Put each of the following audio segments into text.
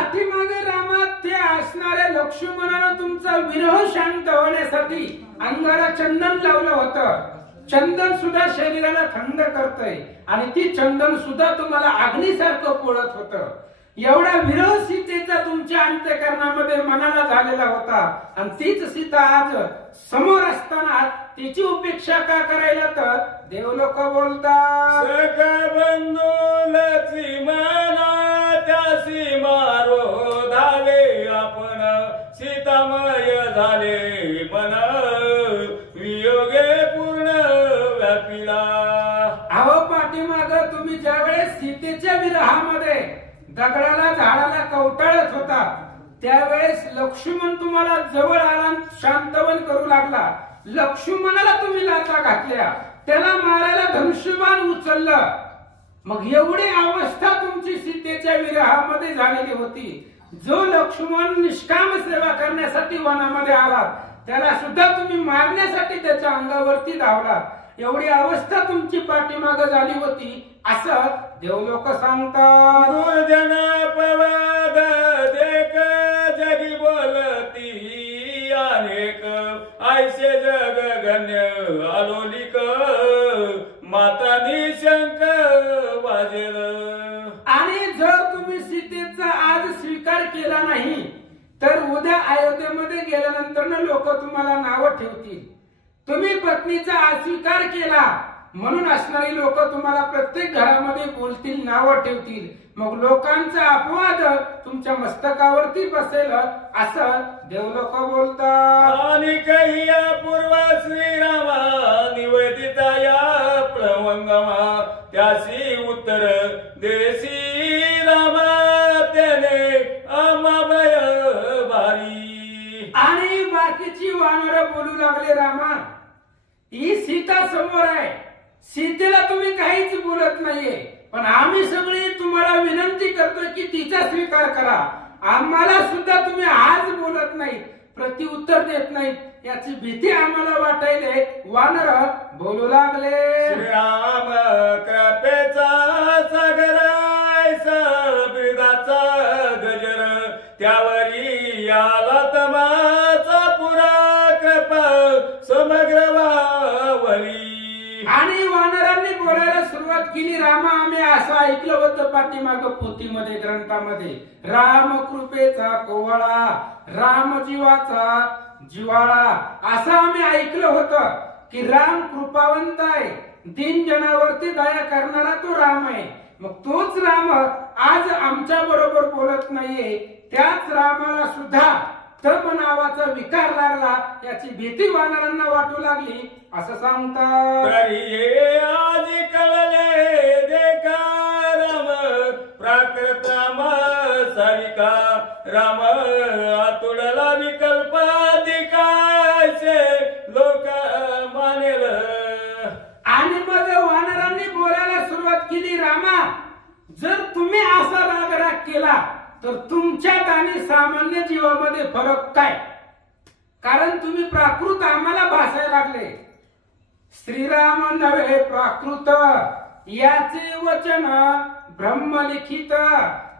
पाठीमागे रामात ते असणारे लक्ष्मणानं तुमचा विरह शांत होण्यासाठी अंगाला चंदन लावलं होतं. चंदन सुद्धा शरीराला थंड करतय आणि ती चंदन सुद्धा तुम्हाला अग्नीसारखं पोळत होतं. एवढा विरह सीतेचा तुमच्या अंतःकरणामध्ये मनाला झालेला होता आणि तीच सीता आज समोर असताना तिची उपेक्षा का करायला तर देवलोक बोलतात. सखा बंधू लक्ष्मणा त्यासी मारो धावे आपण सीतामय झाले मन वियोगे पूर्ण व्यापिला. अहो पाठीमाग तुम्ही ज्यावेळेस सीतेच्या विरहामध्ये दगडाला झाडाला कवटाळत होता त्यावेळेस लक्ष्मण तुम्हाला जवळ आला शांतवन करू लागला. लक्ष्मणाला तुम्ही लाथा घातल्या त्याला मारायला धनुष्यबाण उचललं. मग एवढी अवस्था तुमची सीतेच्या विरहामध्ये झालेली होती. जो लक्ष्मण निष्काम सेवा करण्यासाठी वनामध्ये आला त्याला सुद्धा तुम्ही मारण्यासाठी त्याच्या अंगावरती धावलात. एवढी अवस्था तुमची पाठीमाग झाली होती असं देवलोक सांगतात. दुर्जन पवाद देख जगी बोलती अनेक ऐसे जग गण्य आलोलिक माता निशंक वाजेल. आणि जर तुम्ही सीतेचा आज स्वीकार केला नाही तर उद्या अयोध्येमध्ये गेल्यानंतर लोक तुम्हाला नावं ठेवतील. तुम्ही पत्नीचा अस्वीकार केला म्हणून असणारी लोक तुम्हाला प्रत्येक घरामध्ये बोलतील नावं ठेवतील. मग लोकांचा अपवाद तुमच्या मस्तकावरती बसेल असं देवलोक बोलतात. आणि कहिया पूर्व श्रीरामा निवेदिता या प्लवंगमा त्यासी उत्तर देसी रामा त्याने अमाभय भारी. आणि बाकीची वानर बोलू लागले रामा ही सीता समोर आहे. सीतेला तुम्ही काहीच बोलत नाहीये पण आम्ही सगळे तुम्हाला विनंती करतोय की तिचा स्वीकार करा. आम्हाला सुद्धा तुम्ही आज बोलत नाहीत प्रत्युत्तर देत नाहीत याची भीती आम्हाला वाटायले. वानर बोलू लागले. श्रीराम कृपेचा सागर बिदाचा गजर त्यावरी याला तमाचा पुरा कृपा समग्र वावरी. आणि वानरांनी बोलायला सुरुवात केली. रामा आम्ही असं ऐकलं होतं पाठीमाग पोथीमध्ये ग्रंथामध्ये राम कृपेचा कोवळा राम जीवाचा जिवाळा असं आम्ही ऐकलं होतं की राम कृपावंत आहे दीन जनावरती दया करणारा तो राम आहे. मग तोच राम आज आमच्या बरोबर बोलत नाहीये. त्याच रामाला सुद्धा तम नावाचा विकार लागला याची भीती वानरांना वाटू लागली असं सांगतात. तरी आज कळले देखा राम प्राकृत राम सारिका राम आतुडला विकल्पाधिकाशे लोक मानेल. आणि मग वानरांनी बोलायला सुरुवात केली. रामा जर तुम्ही असा राग केला तर तुमच्यात आणि सामान्य जीवामध्ये फरक काय? कारण तुम्ही प्राकृत आम्हाला भासायला लागले. श्रीराम नव्हे प्राकृत याचे वचन ब्रह्मलिखित.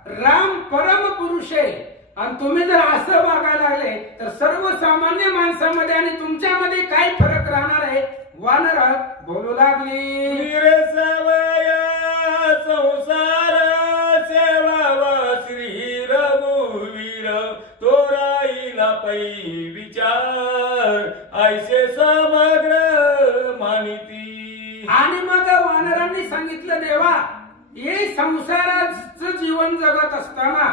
राम परम पुरुष आहे आणि तुम्ही जर असं वागायला लागले तर सर्वसामान्य माणसामध्ये आणि तुमच्यामध्ये काय फरक राहणार आहे? वानर बोलू लागली. संसार सेवा श्री रघुवीर तोराईला पै विचार ऐसे समग्र मानिती. आणि मग वानरांनी सांगितलं देवा हे संसाराचं जीवन जगत असताना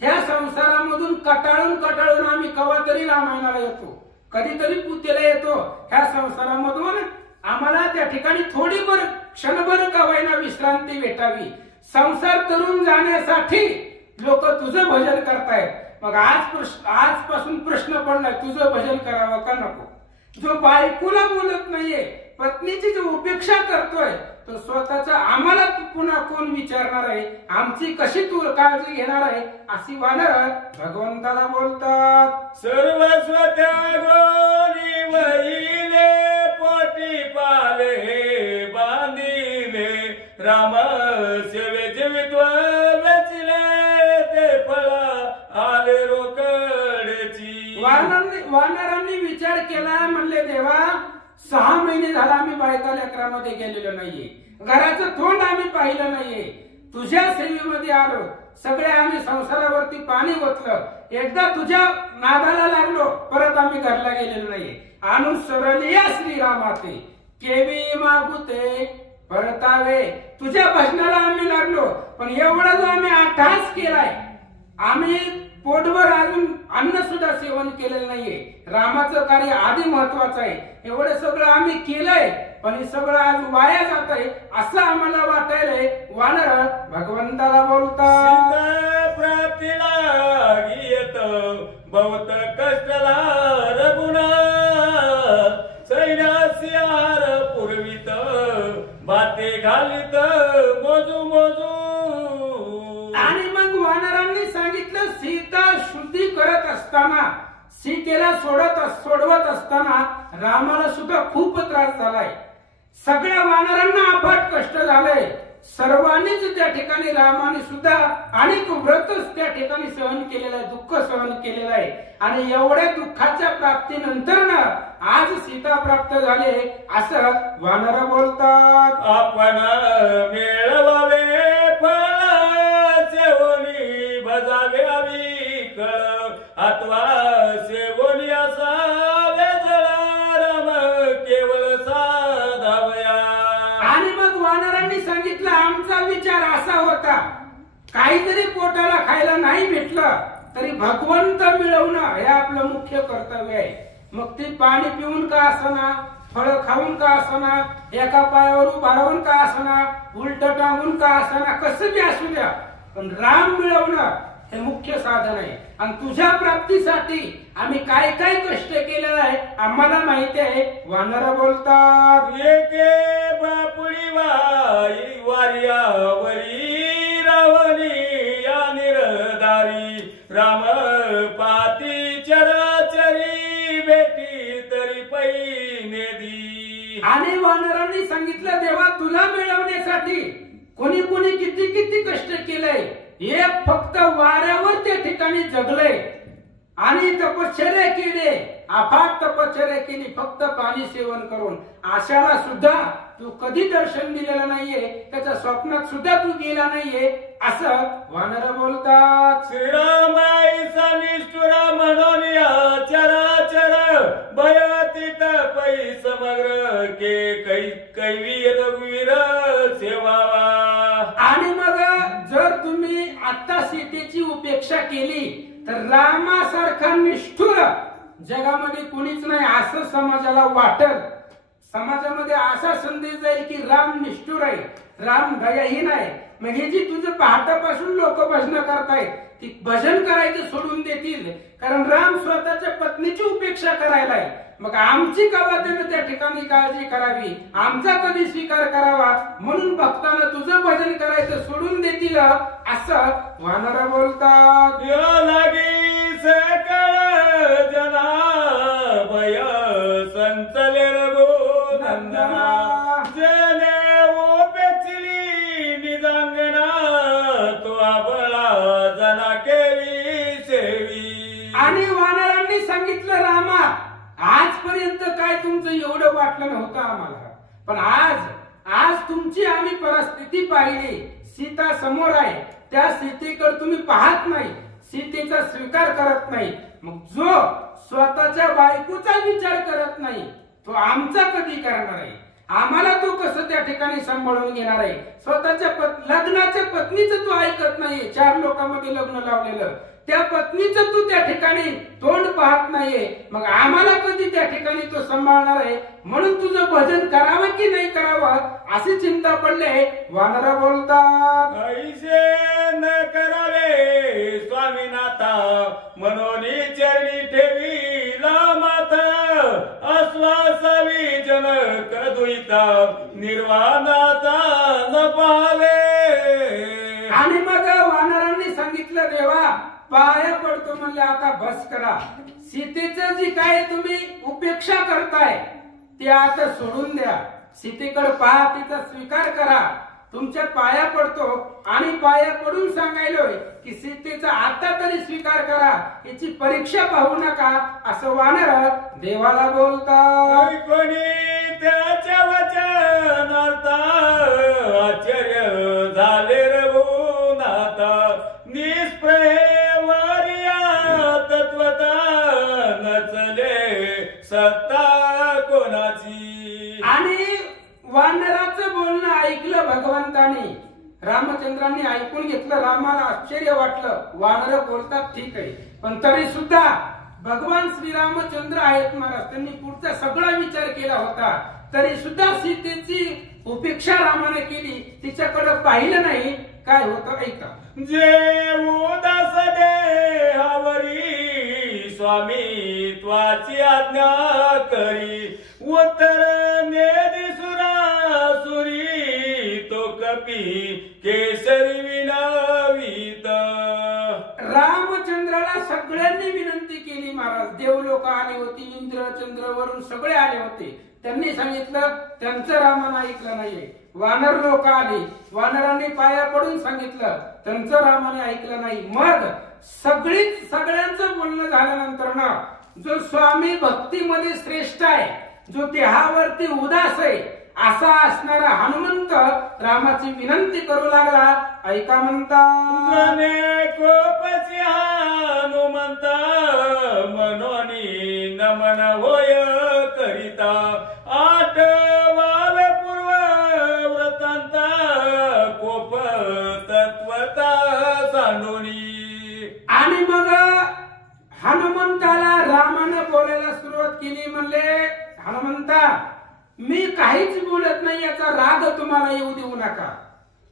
ह्या संसारामधून कटाळून आम्ही कवा तरी रामायणाला येतो कधीतरी पूजेला येतो. ह्या संसारामधून आम्हाला त्या ठिकाणी थोडीभर क्षणभर का होईना विश्रांती भेटावी. संसार तरुण जाण्यासाठी लोक तुझं भजन करतायत. मग आजपासून प्रश्न पडलाय तुझं भजन करावं का नको? जो बायकोला बोलत नाहीये पत्नीची जो उपेक्षा करतोय तो स्वतःचा आम्हाला पुन्हा कोण विचारणार आहे? आमची कशी तू काळजी घेणार आहे? अशी वानर भगवंताला बोलतात. सर्वस्व त्यागोनी वहिले पोटी पाले बांधिले राम सेवे जीवित्व वेचले ते फळा वानरांनी विचार केला, म्हणले देवा 6 महिने झाला आम्ही बायका लेकरामध्ये गेलेलो नाहीये, घराचं तोंड आम्ही पाहिलं नाहीये, तुझ्या सेवेमध्ये आलो, सगळे आम्ही संसारावरती पाणी ओतलं, एकदा तुझ्या नादाला लागलो, परत आम्ही घरला गेलेलो नाहीये, आणून सरलिया श्रीरामाते केवी मागुते परतावे, तुझ्या भजनाला आम्ही लागलो, पण एवढा जो आम्ही अट्टहास केलाय, आम्ही पोटभर अजून अन्न सुद्धा सेवन केलेलं नाहीये, रामाचं कार्य आधी महत्वाचं आहे, एवढं सगळं आम्ही केलंय, पण हे सगळं आज वाया जात आहे असं आम्हाला वाटायलंय. वानर भगवंताला बोलतात, प्राप्तीला गीत बहुत कष्टला रघुना सैन्यासियार पुरवित बाते घालित मोजू मोजू. आणि मग वानरांनी सांगितलं, सीता शुद्धी करत असताना, सीतेला सोडवत असताना रामाला सुद्धा खूप त्रास झालाय, सगळ्या वानरांना अफाट कष्ट झालंय, सर्वांनीच त्या ठिकाणी रामाने सुद्धा अनेक व्रतच त्या ठिकाणी सहन केलेलं आहे, दुःख सहन केलेलं आहे, आणि एवढ्या दुःखाच्या प्राप्तीनंतर ना आज सीता प्राप्त झाले असं वानर बोलतात. आपण मिळवावे फळ सेवनी भजावे अविकळ अथवा सेवनी असावे जळाराम केवळ साधावया. आणि मग वानरांनी सांगितलं, आमचा विचार असा होता, काहीतरी पोटाला खायला नाही भेटलं तरी भगवंत मिळवणं हे आपलं मुख्य कर्तव्य आहे. मग ती पाणी पिऊन का असना, फळ खाऊन का असना, एका पायावर उभा राहून का असना, उलट टांगून का असना, कसं बी असू द्या, पण राम मिळवणं हे मुख्य साधन आहे. आणि तुझ्या प्राप्तीसाठी आम्ही काय काय कष्ट केलेलं आहे आम्हाला माहिती आहे. वानर बोलतात, एके बापुळी वार्यावरी रावणी या निरधारी राम पाती चराचरी बेटी तरी पैनेदी. आणि वानरांनी सांगितलं, देवा तुला मिळवण्यासाठी कोणी कोणी किती किती कष्ट केलंय, एक फक्त वाऱ्यावर त्या ठिकाणी जगलंय आणि तपश्चर्या केली, अफाट तपश्चर्या केली फक्त पाणी सेवन करून. आशाला सुद्धा तू कधी दर्शन दिलेलं नाहीये, त्याच्या स्वप्नात सुद्धा तू गेला नाहीये असं वानर बोलतात. श्रीरामाईचा निष्ठुरा म्हणून चराचर भयतीत पै समग्र के कैवी रघुवीर सेवावा. आणि मग जर तुम्ही आता सीतेची उपेक्षा केली तर रामासारखा निष्ठुर जगामध्ये कुणीच नाही असं समाजाला वाटल. समाजामध्ये असा संदेश जाईल की राम निष्ठुर आहे, राम दयाहीन आहे. मग हे जी तुझं पहाटापासून लोक भजन करतायत ती भजन करायचं सोडून देतील, कारण राम स्वतःच्या पत्नीची उपेक्षा करायला आहे. मग आमची कवा त्यानं त्या ठिकाणी काळजी करावी, आमचा कधी स्वीकार करावा, म्हणून भक्तानं तुझं भजन करायचं सोडून देतील असं वानर बोलतात. लागी सकळ जना भय संतले रघु नंदना जने ओ पेचली निजांगना तो आबळा जना केली सेवी. आणि वानरांनी सांगितलं, रामा आजपर्यंत काय तुमचं एवढं वाटलं नव्हतं आम्हाला, पण आज तुमची आम्ही परिस्थिती पाहिली. सीता समोर आहे, त्या सीतेकडे तुम्ही पाहत नाही, सीतेचा स्वीकार करत नाही. मग जो स्वतःच्या बायकोचा विचार करत नाही तो आमचा कधी करणार आहे, आम्हाला तो कसं त्या ठिकाणी सांभाळून घेणार आहे. स्वतःच्या लग्नाच्या पत्नीचं तो ऐकत नाहीये, 4 लोकांमध्ये लग्न लावलेलं, त्या पत्नीचं तू त्या ठिकाणी तोंड पाहत नाहीये, मग आम्हाला कधी त्या ठिकाणी तो सांभाळणार आहे. म्हणून तुझं भजन करावं की नाही करावं अशी चिंता पडले. वानर बोलतात, ऐसे न करावे स्वामीनाथा म्हणून चरणी ठेवी माता आश्वासावी जनक दुईता निर्वाणाचा न पावे. आणि मग वानरांनी सांगितलं, देवा पाया पडतो म्हणले आता बस करा, सीतेचं जी काय तुम्ही उपेक्षा करताय ते आता सोडून द्या, सीतेकडे पहा, तिचा स्वीकार करा, तुमच्या पाया पडतो. आणि पाया पडून सांगायलोय की सीतेचा आता तरी स्वीकार करा, याची परीक्षा पाहू नका असं वानर देवाला बोलतात. कोणी त्याच्या वचनार्थ आश्चर्य झाले रघुनाथ, निष्प्रयवर्या तत्वता नचले सत्ता कोणाची. आणि वानराचं बोलणं ऐकलं भगवंताने, रामचंद्रांनी ऐकून घेतलं. रामाला आश्चर्य वाटलं, वानर बोलतात ठीक आहे, पण तरी सुद्धा भगवान श्रीरामचंद्र आहेत महाराज, त्यांनी पुढचा सगळा विचार केला होता. तरी सुद्धा सीतेची उपेक्षा रामाने केली, तिच्याकडे पाहिलं नाही. काय होतं ऐका. जे उदास देहावरी स्वामी त्वाची आज्ञा करी, उत्तर नेदी सुरासुरी तो कपी केसरी विनवीत. रामचंद्राला सगळ्यांनी विनंती केली महाराज. देवलोक आले होते, इंद्र चंद्र वरून सगळे आले होते. त्यांनी सांगितलं, त्यांचं रामानं ऐकलं नाहीये. वानर लोक आले, वानरांनी पाया पडून सांगितलं, त्यांचं रामाने ऐकलं नाही. मग सगळ्यांचं बोलणं झाल्यानंतर ना, जो स्वामी भक्तीमध्ये श्रेष्ठ आहे, जो देहावरती उदास आहे, असा असणारा हनुमंत रामाची विनंती करू लागला. ऐका म्हणता. कोपची हनुमंत मनोनी नमन होय करिता, आठवावे पूर्व व्रतांत कोप तत्वता सांडोनी. आणि मग हनुमंताला रामानं बोलायला सुरुवात केली. म्हणले, हनुमंता मी काहीच बोलत नाही, याचा राग तुम्हाला येऊ देऊ नका.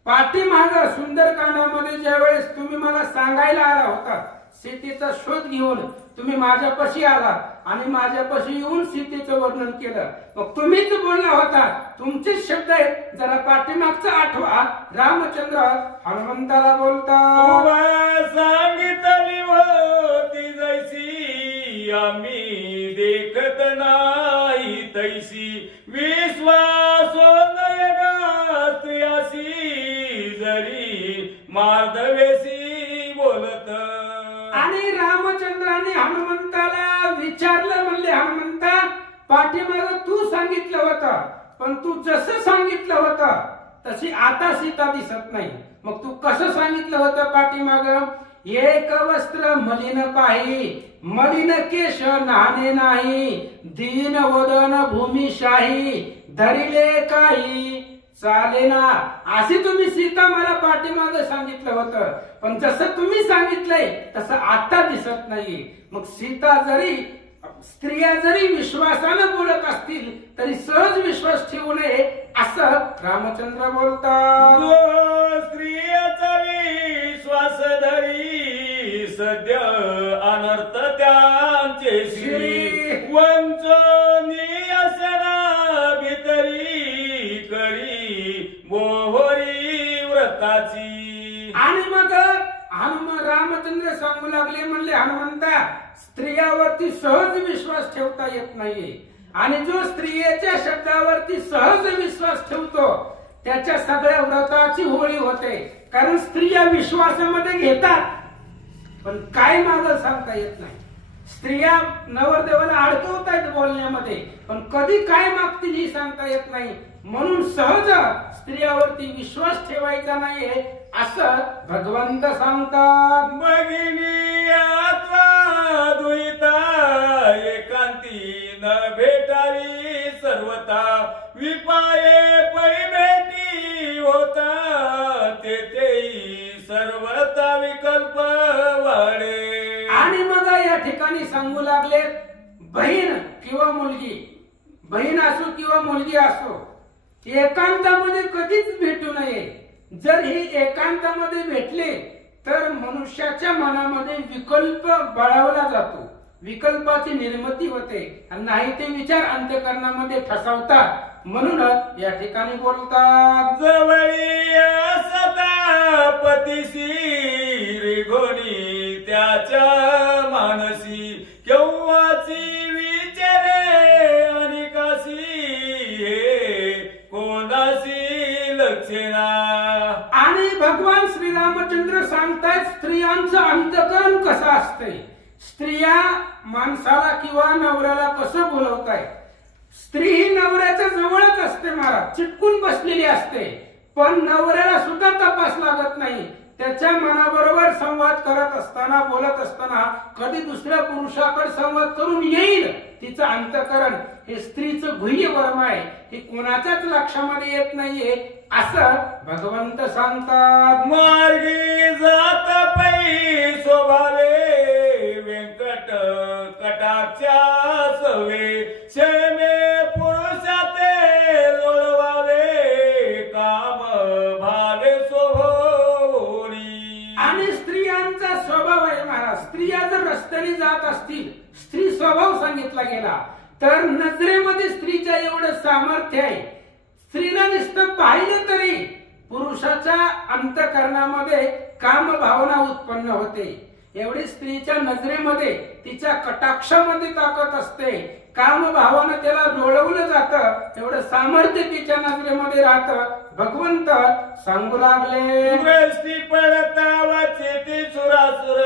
पाठीमाग सुंदरकांडामध्ये ज्या वेळेस तुम्ही मला सांगायला आला होता, सीतेचा शोध घेऊन तुम्ही माझ्यापाशी आला आणि माझ्यापाशी येऊन सीतेचं वर्णन केलं. मग तुम्हीच बोलला होता, तुमचेच शब्द आहेत, जरा पाठीमागचं आठवा. रामचंद्र हनुमंताला बोलतात. सांगितली होती जैसी आम्ही देखत नाही तैसी, विश्वासोदय गात्र्यासी जरी मार्दवेसी बोलत. आणि रामचंद्राने हनुमंताला विचारलं. म्हणले, हनुमंता पाठीमाग तू सांगितलं होतं, पण तू जसं सांगितलं होतं तशी आता सीता दिसत नाही. मग तू कसं सांगितलं होतं पाठीमाग. एक वस्त्र मलिन पाही, मलिन केश नाणे नाही, दीन वदन भूमिशाही, धरिले काही चालेना. अशी तुम्ही सीता मला पाठीमाग सांगितलं होतं, पण जसं तुम्ही सांगितलंय तसं आता दिसत नाही. मग सीता जरी, स्त्रिया जरी विश्वासानं बोलत असतील तरी सहज विश्वास ठेवू नये असं रामचंद्र बोलतात. स्त्रियाचा विश्वास धरी सद्य अनर्थ त्यांचे श्री, वंचनी असना भीतरी करी बोहरी व्रताची. आणि मग रामचंद्र सांगू लागले. म्हणले, हनुमंता स्त्रियावरती सहज विश्वास ठेवता येत नाहीये, आणि जो स्त्रियेच्या शब्दावरती सहज विश्वास ठेवतो त्याच्या सगळ्या व्रताची होळी होते. कारण स्त्रिया विश्वासामध्ये घेतात, पण काय मागं सांगता येत नाही. स्त्रिया नवरदेवाला अडकवतायत बोलण्यामध्ये, पण कधी काय मागतील ही सांगता येत नाही. म्हणून सहज स्त्रियावरती विश्वास ठेवायचा नाहीये असं भगवंत सांगतात. भगिनी आत्मा दुहिता एकांती न भेटावी सर्वता, विपाये पै भेटी होता तेथेही सर्वता विकल्प वाढे. आणि मग या ठिकाणी सांगू लागले, बहीण किंवा मुलगी, बहीण असो किंवा मुलगी असो, एकांतामध्ये कधीच भेटू नये. जर ही एकांतामध्ये भेटले तर मनुष्याच्या मनामध्ये विकल्प बळावला जातो, विकल्पाची निर्मिती होते, आणि नाही ते विचार अंतःकरणामध्ये ठसवतात. म्हणूनच या ठिकाणी बोलतात. जवळी असता पतीसी रेघोनी त्याच्या मानसी, केव्हाची विचारे अनिकासी हे कोणाशी लक्षणा. आणि भगवान श्रीरामचंद्र सांगतात स्त्रियांचं अंतकरण कसं असतंय. स्त्रिया माणसाला किंवा नवऱ्याला कसं बोलवताय? स्त्री ही नवऱ्याच्या जवळच असते महाराज, चिटकून बसलेली असते, पण नवऱ्याला सुद्धा तपास लागत नाही. त्याच्या मनाबरोबर संवाद करत असताना, बोलत असताना कधी दुसऱ्या पुरुषाकडे संवाद करून येईल तिचं अंतःकरण. हे स्त्रीचं गुह्य वर्म आहे, हे कोणाच्याच लक्षामध्ये येत नाहीये असं भगवंत सांगतात. मार्गी जात पै स्वभावे व्यंकट कटाक्षा सवे क्षमे पुरुषाते लोळवावे काम भावे स्वभावनी. आणि स्त्रियांचा स्वभाव आहे महाराज. स्त्रिया जर रस्त्याने जात असतील, स्त्री स्वभाव सांगितला गेला तर नजरेमध्ये स्त्रीच्या एवढं सामर्थ्य आहे. स्त्रीला नुसतं पाहिलं तरी पुरुषाच्या अंतःकरणामध्ये काम भावना उत्पन्न होते. एवढी स्त्रीच्या नजरेमध्ये, तिच्या कटाक्षामध्ये ताकद असते. काम भावना त्याला लोळवलं जातं, एवढं सामर्थ्य तिच्या नजरेमध्ये राहतं. भगवंत सांगू लागले. दृष्टी पडता वाचे सुरासुर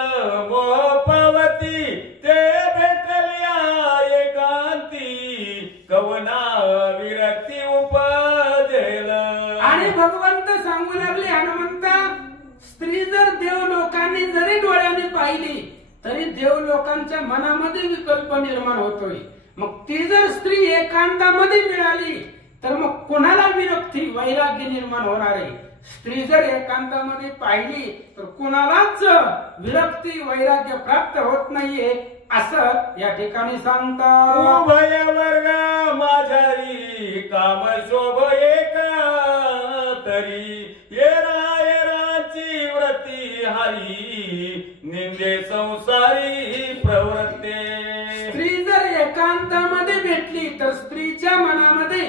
मोह पावती ते भेटल्या एकांती कवना विरक्ती उपजेल. आणि भगवंत सांगू लागले, हनुमंता, स्त्री जर देव लोकांनी जरी डोळ्याने पाहिली तरी देव लोकांच्या मनामध्ये विकल्प निर्माण होतोय. मग ती जर स्त्री एकांतामध्ये मिळाली तर मग कोणाला विरक्ती, वैराग्य निर्माण होणार आहे. स्त्री जर एकांतामध्ये पाहिली तर कोणालाच विरक्ती, वैराग्य प्राप्त होत नाहीये असं या ठिकाणी सांगतात. उभय वर्ग माझारी काम शोभ एका तरी येराची व्रती हरी निंदे संसारी प्रवृत्ते. स्त्री जर एकांतामध्ये भेटली तर स्त्रीच्या मनामध्ये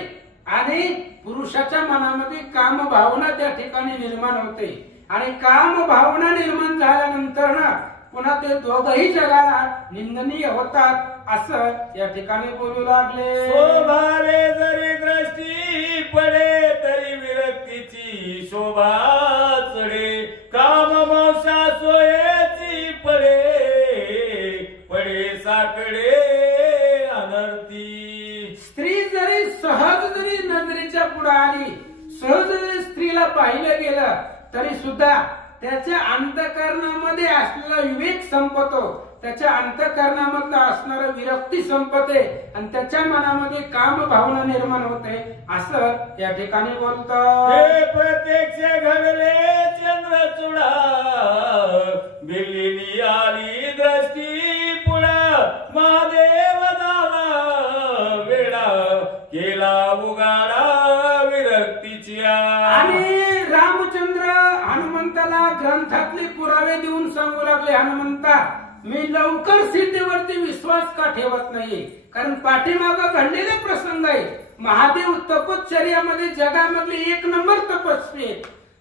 आणि पुरुषाच्या मनामध्ये काम भावना त्या ठिकाणी निर्माण होते. आणि काम भावना निर्माण झाल्यानंतर ना पुन्हा ते दोघही जगाला निंदनीय होतात असं या ठिकाणी बोलू लागले. शोभावे जरी दृष्टी पडे तरी विरक्तीची शोभा चढे काम मावसा सोयेची पडे पडे साकडे अनर्थी. स्त्री जरी सहज जरी नजरेच्या पुढे आली, सहज जरी स्त्रीला पाहिलं गेलं तरी सुद्धा त्याच्या अंतःकरणामध्ये असलेला विवेक संपतो, त्याच्या अंतःकरणामधला असणारा विरक्ती संपते आणि त्याच्या मनामध्ये काम भावना निर्माण होते असं या ठिकाणी बोलतात. हे प्रत्यक्ष घडले चंद्रचूडा बिल्लीनी आली दृष्टी पुढा महादेव झाला वेळा केला उगाडा विरक्तीच्या. आणि रामचंद्र हनुमंताला ग्रंथातले पुरावे देऊन सांगू लागले, हनुमंता, मी लवकर सिद्धीवरती विश्वास का ठेवत नाही? कारण पाठीमागं घडलेले प्रसंग आहे. महादेव तपश्चर्यामध्ये जगामधले एक नंबर तपस्वी,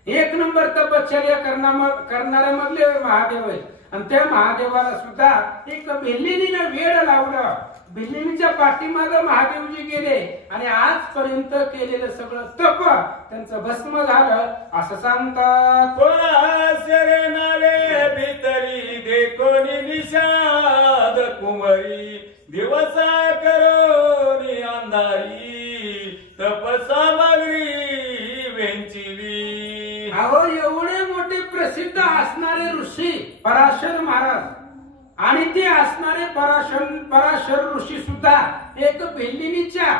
एक नंबर तपश्चर्या करणाऱ्या मधले महादेव आहे. आणि त्या महादेवाला सुद्धा एक भिल्लिनीनं वेड लावलं. भिल्लिनीच्या पाठीमागं महादेवजी गेले आणि आजपर्यंत केलेलं सगळं तप त्यांचं भस्म झालं असं सांगतात. कोणाशरे नावे भितरी देखोनी निषाद कुमारी दिवसा करोनी अंधारी तपसामग्री वेंचिली. अहो, एवढे मोठे प्रसिद्ध असणारे ऋषी पराशर महाराज आणि ते असणारे पराशर ऋषी सुद्धा एक भिल्लिनीच्या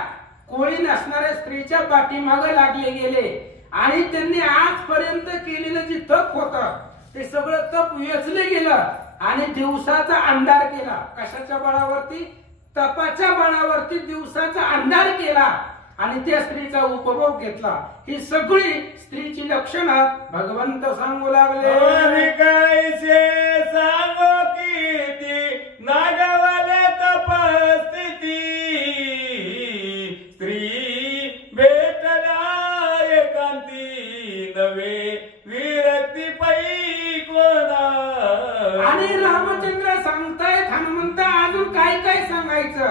कोळी नसणाऱ्या स्त्रीच्या पाठीमागे लागले गेले आणि त्यांनी आजपर्यंत केलेलं जे तप होतं ते सगळं तप वेचलं गेलं आणि दिवसाचा अंधार केला. कशाच्या बळावरती? तपाच्या बळावरती दिवसाचा अंधार केला आणि त्या स्त्रीचा उपभोग घेतला. ही सगळी स्त्रीची लक्षणं भगवंत सांगू लागले. कायसे सांगो कीर्ती नागवले तपस्थिती स्त्री भेटल्या एकांती नवे विरक्ती पै कोणा. आणि रामचंद्र सांगतायत, हनुमंता, अजून काय काय सांगायचं?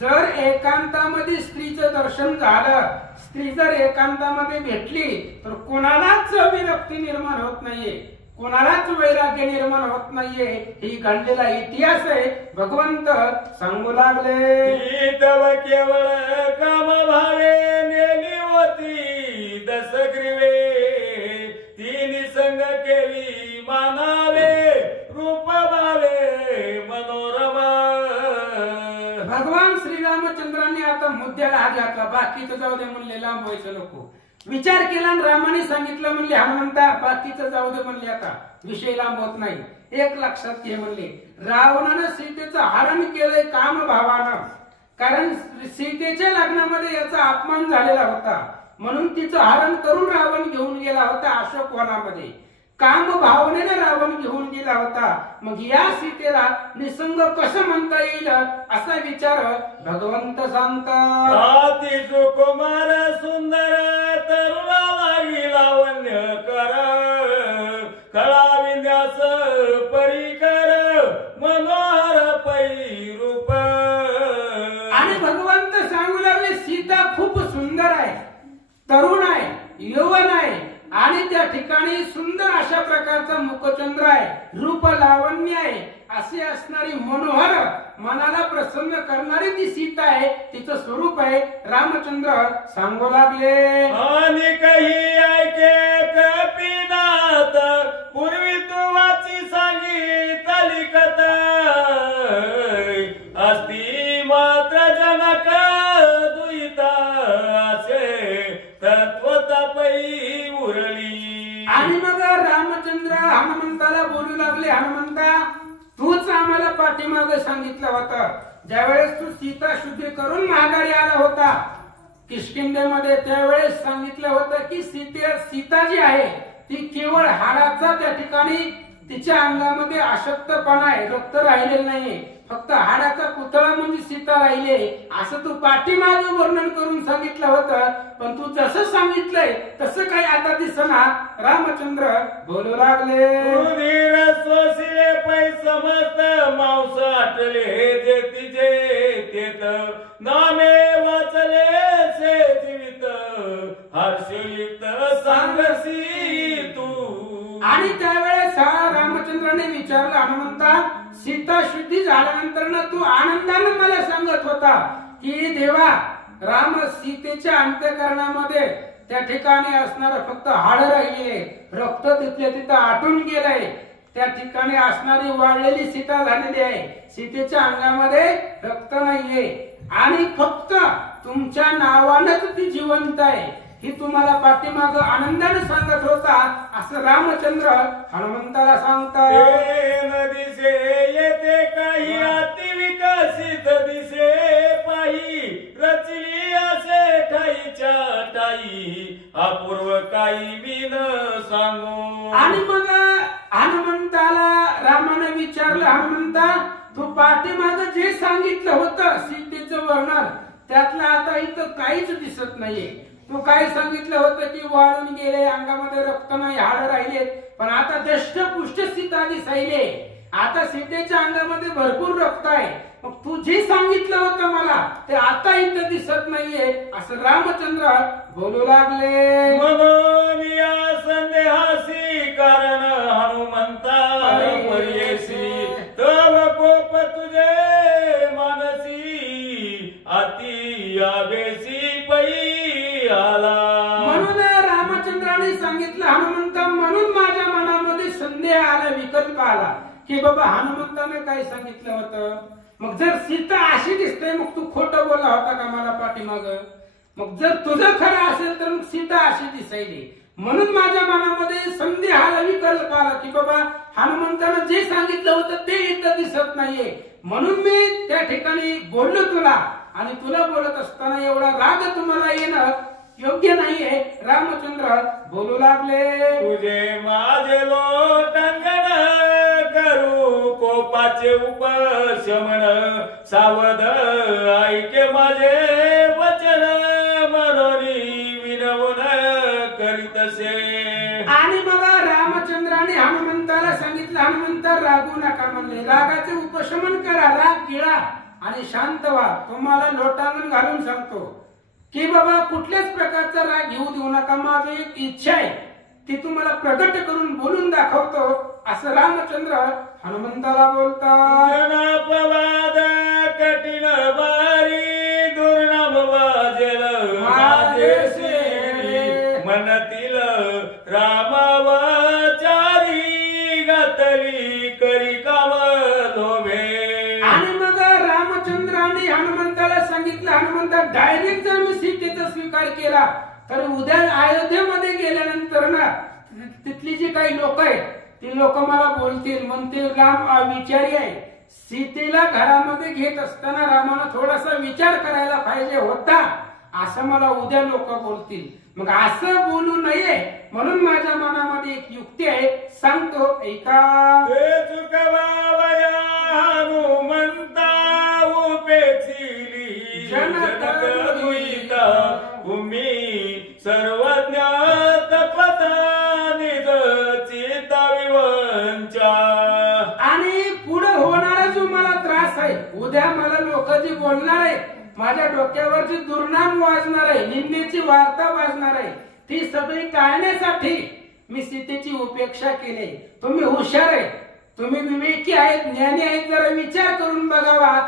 जर एकांतामध्ये स्त्रीचं दर्शन झालं, स्त्री जर एकांतामध्ये भेटली तर कोणालाच विरक्ती निर्माण होत नाहीये. कोणालाच वैराग्य निर्माण होत नाहीये, ही घडलेला इतिहास आहे. भगवंत सांगू लागले, तव केवळ काम भावे नेली होती दसग्रीवे, ती निसंग केली मानावे रूप भावे मनोरमा. भगवान श्रीरामचंद्रांनी आता मुद्द्याला हात घातला. बाकीचं जाऊ दे म्हणले, लांब व्हायचं नको. विचार केला आणि रामाने सांगितलं म्हणले, हनुमंता बाकीचं जाऊ दे म्हणले, आता विषय लांब होत नाही. एक लक्षात घे म्हणले, रावणानं सीतेचं हरण केलंय काम भावानं, कारण सीतेच्या लग्नामध्ये याचा अपमान झालेला होता, म्हणून तिचं हरण करून रावण घेऊन गेला होता अशोक वनामध्ये. काम भावनेने रावण घेऊन गेला होता. मग या सीतेला निसंग कसं म्हणता येईल असा विचार भगवंत सांगतात. ती सुकुमार सुंदर तरुणा लागी लावण्य कर, कळा विन्यास परिकर मनोहर पै रूप. आणि भगवंत सांगू लागले, सीता खूप सुंदर आहे, तरुण आहे, यौवन आहे, आणि त्या ठिकाणी सुंदर अशा प्रकारचा मुखचंद्र आहे, रूप लावण्य आहे, असे असणारी मनोहर मनाला प्रसन्न करणारी ती सीता आहे, तिचं स्वरूप आहे. रामचंद्र सांगू लागले, आणि काही ऐके कपिनाथ पूर्वी तू वाची सांगितली कथा, असती मात्र जनक दुईता असे तत्वता पै उरली. आणि मग रामचंद्र हनुमंताला बोलू लागले, हनुमंता तूच आम्हाला पाठीमागे सांगितलं होतं, ज्यावेळेस तू सीता शुद्धी करून माघारी आला होता किष्किंधेमध्ये, त्यावेळेस सांगितलं होतं की सीता जी आहे ती केवळ हाडाचा त्या ठिकाणी तिच्या अंगामध्ये अशक्तपणा आहे, रक्त राहिलेलं नाहीये, फक्त हाडाचा पुतळा म्हणजे सीता राहिले, असं तू पाठीमागे वर्णन करून सांगितलं होतं. पण तू जसं सांगितलंय तसं काही आता दिसना. रामचंद्र बोलू लागले, सुधीर सोसिले पै समस्त मांस आटले जे तिजे तेत, नामे वाचले से जीवित हर्षयुक्त सांगसी तू. आणि त्यावेळेस रामचंद्राने विचारलं, हनुमंता सीता शुद्धी झाल्यानंतर ना तू आनंदाने मला सांगत होता की देवा राम सीतेच्या अंतःकरणामध्ये त्या ठिकाणी असणार फक्त हाड राहिले, रक्त तिथल्या तिथं आटून गेलंय, त्या ठिकाणी असणारी वाळलेली सीता झालेली आहे, सीतेच्या अंगामध्ये रक्त नाहीये, आणि फक्त तुमच्या नावानच ती जिवंत आहे, ही तुम्हाला पाठीमाग आनंदाने सांगत होता, असं रामचंद्र हनुमंताला सांगतात. दिसे येते काही अति विकसित दिसे पाही, रचली असे ठाईच्या टाई, अपूर्व काही मी न सांगू. आणि मग हनुमंताला रामाने विचारलं, हनुमंता तू पाठीमाग जे सांगितलं होतं सीतेचं वर्णन, त्यातलं आता इथं काहीच दिसत नाहीये. तू काय सांगितलं होतं की वाळून गेले, अंगामध्ये रक्त नाही, हाड राहिलेत, पण आता दष्टपुष्ट सीता दिसायले, आता सीतेच्या अंगामध्ये भरपूर रक्त आहे. मग तू जे सांगितलं होतं मला ते आता इथं दिसत नाहीये, असं रामचंद्र बोलू लागले. म्हणून या संदेहासी कारण हनुमंता पर्येसी, तव कोप तुझे मानसी अति आवेशी पै आला. म्हणून रामचंद्राने सांगितलं, हनुमंता म्हणून माझ्या मनामध्ये संदेह आला, विकल्प आला की बाबा हनुमंताने काय सांगितलं होतं. मग जर सीता अशी दिसते मग तू खोटं बोलला होता का मला पाठीमाग. मग जर तुझं खरं असेल तर मग सीता अशी दिसायली, म्हणून माझ्या मनामध्ये संदेह आला, विकल्प आला की बाबा हनुमंतानं जे सांगितलं होतं ते इथं दिसत नाहीये, म्हणून मी त्या ठिकाणी बोललो तुला. आणि तुला बोलत असताना एवढा राग तुम्हाला येणं योग्य नाहीये. रामचंद्र बोलू लागले, तुझे माझे लोटंगण करू कोपाचे उपशमन, सावध ऐके माझे वचन मनोनी विनवून करीतसे. आणि मग रामचंद्राने हनुमंताला सांगितलं, हनुमंता रागू नका म्हणले, रागाचे उपशमन करा, राग गिळा आणि शांत व्हा. तुम्हाला लोटांगण घालून सांगतो की बाबा कुठल्याच प्रकारचा राग घेऊ देऊ नका. माझी एक इच्छा आहे ती तुम्हाला प्रगट करून बोलून दाखवतो असं रामचंद्र हनुमंताला बोलतात. जनापवाद कठीण बारी दुर्नाम वाजेल माझे सेवी मनतील रामावचारी घातली करी काम लोभे. आणि मग रामचंद्राने हनुमंताला सांगितलं, हनुमंता डायरेक्ट जर मी सीतेचा स्वीकार केला तर उद्या अयोध्येमध्ये गेल्यानंतर ना तिथली जी काही लोक आहेत ती लोक मला बोलतील, म्हणतील राम अविचारी आहे. सीतेला घरामध्ये घेत असताना रामानं थोडासा विचार करायला पाहिजे होता असं मला उद्या लोक बोलतील. मग असं बोलू नये म्हणून माझ्या मनामध्ये एक युक्ती आहे, सांगतो ऐका. चुकवावया हनुमंता उपेचिली जनक दुईता भूमी सर्वज्ञ तत्वता निज चित्ता विवंचा. आणि पुढे होणारा जो मला त्रास आहे, उद्या मला लोक जी बोलणार आहे, माझ्या डोक्यावर जी दुर्नाम वाजणार आहे, निंदेची वार्ता वाजणार आहे, ती सगळी टाळण्यासाठी मी सीतेची उपेक्षा केली. तुम्ही हुशार आहे, तुम्ही विवेकी आहेत, ज्ञानी आहेत, जरा विचार करून बघावा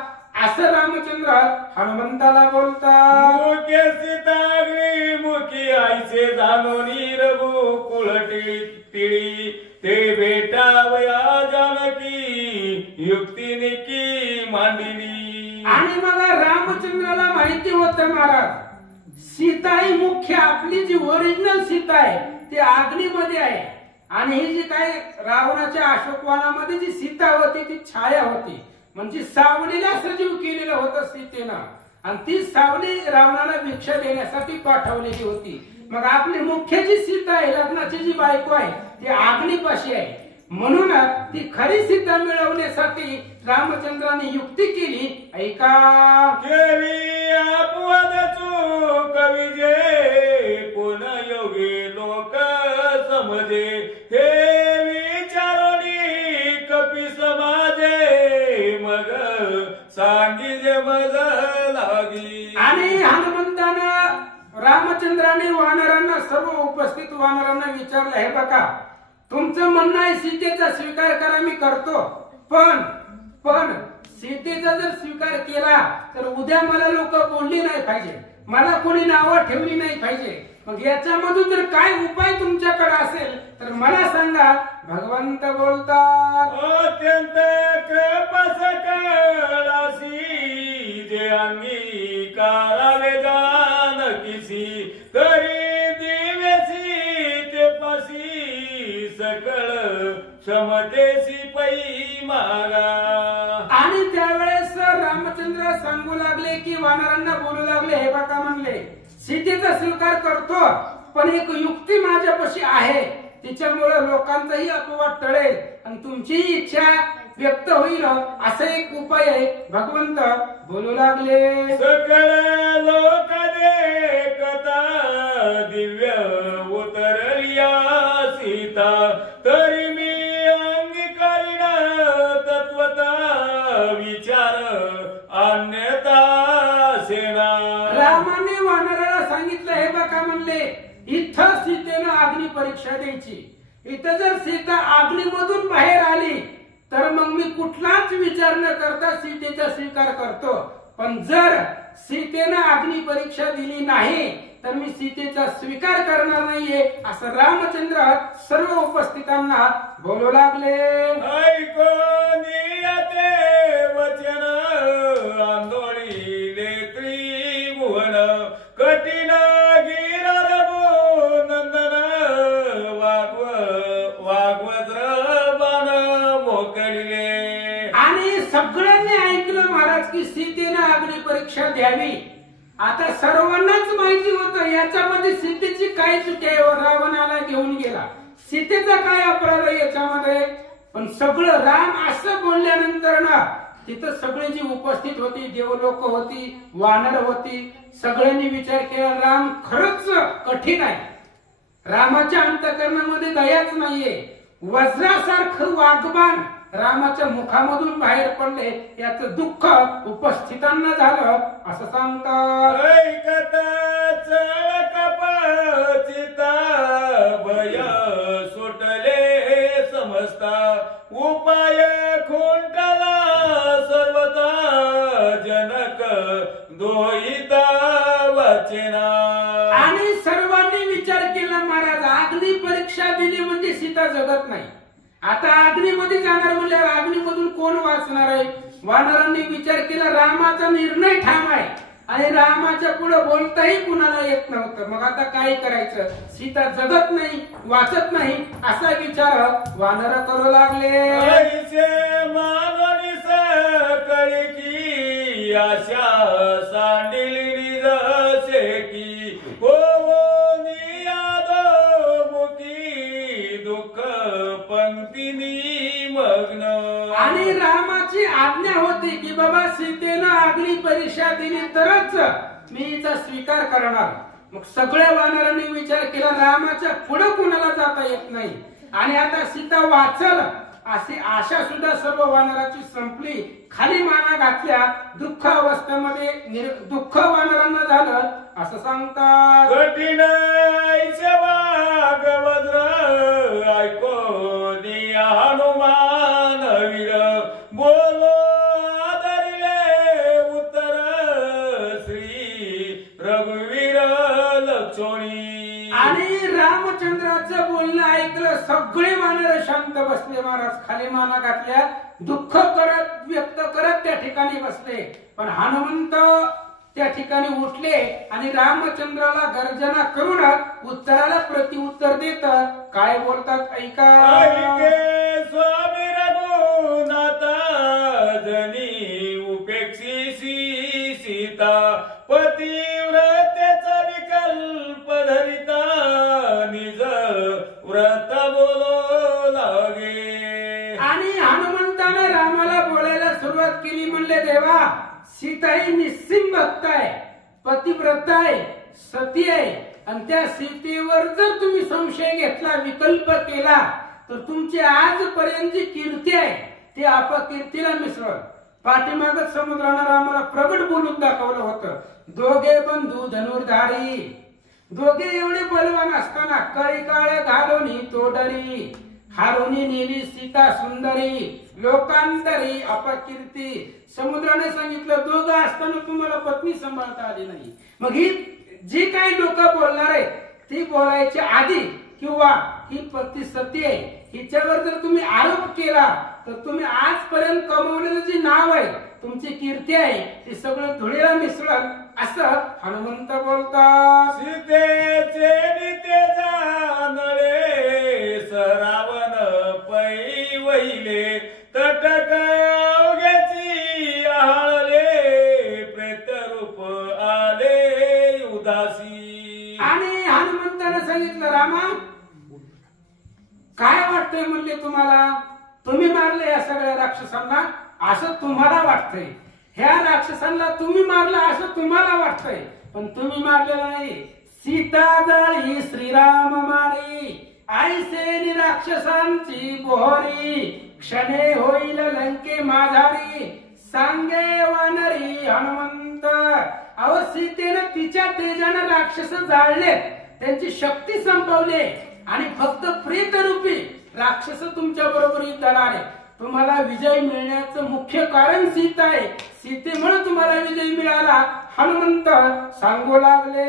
असं रामचंद्र हनुमंताला बोलतात. मुखे सीताग्नी मुखी आईचे जाणोनी रघुकुळ टिळी ते भेटावया जानकी युक्तीने की मांडली. आणि मग रामचंद्राला माहिती होतं महाराज सीता ही मुख्य आपली जी ओरिजिनल सीता आहे ती अग्नीमध्ये आहे आणि ही जी काय रावणाच्या अशोकवनामध्ये जी सीता होती ती छाया होती, म्हणजे सावलीला सजीव केलेलं होतं सीतेनं आणि ती सावली रावणाला भिक्षा देण्यासाठी पाठवलेली होती. मग आपली मुख्य जी सीता आहे, लग्नाची जी बायको आहे ती अग्नीपाशी आहे, म्हणून ती खरी सीता मिळवण्यासाठी रामचंद्राने युक्ती केली. ऐका. केली अपवाद चूक विजे कोण योगी लोक समजे हे विचारोनी कपी समाजे मग सांगिजे मज लागी. आणि हनुमंतानं रामचंद्राने वानरांना, सर्व उपस्थित वानरांना विचारलं, हे बघा तुमचं म्हणणं आहे सीतेचा स्वीकार करा, मी करतो, पण सीतेचा जर स्वीकार केला तर उद्या मला लोक बोलली नाही पाहिजे, मला कोणी नावं ठेवली नाही पाहिजे. मग याच्यामधून जर काय उपाय तुमच्याकडे असेल तर मला सांगा. भगवंत बोलतात. अत्यंत कृपस कळासी जे अंगीकारावे जानकीसी तरी दिवेसी ते पासी सकळ क्षमतेसी पै मागा. आणि त्यावेळेस रामचंद्र सांगू लागले की वानरांना बोलू लागले, हे बघा म्हणले सीतेचा स्वीकार करतो पण एक युक्ती माझ्यापाशी आहे, तिच्यामुळे लोकांचाही अपवाद टळेल आणि तुमचीही इच्छा व्यक्त होईल असा एक उपाय आहे. भगवंत बोलू लागले. सकळ लोक देखता दिव्य उतरलिया सीता तरी मी अंगीकारीन तत्वता विचार अन्यता सेना. रामाने वानराला सांगितलं, हे बघा म्हणले इथं सीतेनं अग्नी परीक्षा द्यायची, इथं जर सीता अग्नीमधून बाहेर आली तर मग मी कुठलाच विचार न करता सीतेचा स्वीकार करतो, पण जर सीतेनं अग्नी परीक्षा दिली नाही तर मी सीतेचा स्वीकार करणार नाहीये असं रामचंद्र सर्व उपस्थितांना बोलू लागले. ऐकून येते वचन आंदोळी लेत्री भुवन कठीण गिरर नंदन वागवज्र बाण मोकळले. आणि सगळ्यांनी ऐकलं महाराज की सीतेनं अग्नी परीक्षा द्यावी. आता सर्वांनाच माहिती होतं याच्यामध्ये सीतेची काय चुकी आहे, रावणाला घेऊन गेला, सीतेचा काय अपराध आहे याच्यामध्ये. पण सगळं राम असं बोलल्यानंतर ना तिथं सगळे जी उपस्थित होती, देवलोक होती, वानर होती, सगळ्यांनी विचार केला राम खरंच कठीण आहे, रामाच्या अंतःकरणामध्ये दयाच नाहीये. वज्रासारखं वाघबाण रामाच्या मुखामधून बाहेर पडले, याचं दुःख उपस्थितांना झालं असं सांगतात. ऐकता चळकपचिता भय माय खुंटला सर्वता जनक दोहिता वाचेना. आणि सर्वांनी विचार केला महाराज अग्नी परीक्षा दिली म्हणजे सीता जगत नाही. आता अग्नीमध्ये जाणार म्हणजे अग्नीमधून कोण वाचणार आहे. वानरांनी विचार केला रामाचा निर्णय ठाम आहे आणि रामाच्या पुढे बोलताही कुणाला येत नव्हतं. मग आता काय करायचं. सीता जगत नाही वाचत नाही असा विचार वानर करू लागले. कळी की आशा सांडिली जसे की हो दुःख पंक्तीनी मग्न. आणि रामाची आज्ञा होती की बाबा सीतेनं अग्नी परीक्षा दिली तरच मी हिचा स्वीकार करणार. मग सगळ्या वानरांनी विचार केला रामाच्या पुढे कुणाला जाता येत नाही आणि आता सीता वाचल अशी आशा सुद्धा सर्व वानराची संपली. खाली माना घातल्या दुःख अवस्थेमध्ये दुःख वानरांना झालं असं सांगतात. कठीण गवज्र ऐको दिया हनुमान वीर बोलो आदरिले उत्तर श्री रघुवीर लक्ष्मणी. आणि रामचंद्राचं बोलणं ऐकलं सगळे वानर शांत बसले. महाराज खाली माना घातल्या दुःख करत व्यक्त करत त्या ठिकाणी बसले. पण हनुमंत त्या ठिकाणी उठले आणि रामचंद्राला गर्जना करून उत्तराला प्रत्युत्तर देत काय बोलतात ऐका. स्वामी रघुनाथा जनी उपेक्षिसी सीता पतिव्रतेचा विकल्प धरिता निज व्रत बोलो लागे. आणि हनुमंताने रामाला बोलायला सुरुवात केली. म्हणले देवा सीता ही निस्सिम भक्त आहे पतिव्रत आहे सती आहे आणि त्या सीतेवर जर तुम्ही संशय घेतला विकल्प केला तर तुमची आजपर्यंत जी कीर्ती आहे ती अपकीर्तीला मिसळ. पाठीमागच समुद्रानं रामाला प्रगट बोलून दाखवलं होतं. दोघे बंधू धनुर्धारी दोघे एवढे बलवान असताना कळी काळ घालून तोडरी हारुनी नेली सीता सुंदरी लोकांतरी अपकीर्ती. समुद्राने सांगितलं दोघं असताना तुम्हाला पत्नी सांभाळता आली नाही. मग ही जी काही लोक बोलणार आहे ती बोलायच्या आधी किंवा ही पती सती आहे हिच्यावर जर तुम्ही आरोप केला तर तुम्ही आजपर्यंत कमवलेलं जे नाव आहे तुमची कीर्ती आहे ती सगळं धुळीला मिसळल असं हनुमंत बोलतात. सीतेचे नित्य जाणले सरावण पै वहिले तटक अवघ्याची आळले प्रेतरूप आले उदासी. आणि हनुमंताने सांगितलं रामा काय वाटतंय म्हणले तुम्हाला. तुम्ही मारले या सगळ्या राक्षसांना असं तुम्हाला वाटतंय. ह्या राक्षसांना तुम्ही मारलं असं तुम्हाला वाटतंय पण तुम्ही मारलेलं नाही. सीता जाळी श्रीराम मारी ऐसे राक्षसांची बोहरी क्षणे होईल लंके माझारी सांगे वानरी हनुमंत. अहो सीतेनं तिच्या तेजानं राक्षस जाळले त्यांची शक्ती संपवली आणि फक्त प्रेतरूपी राक्षस तुमच्या बरोबर युद्धाला आले. तुम्हाला विजय मिळण्याचं मुख्य कारण सीता आहे. सीतेमुळे तुम्हाला विजय मिळाला हनुमंत सांगू लागले.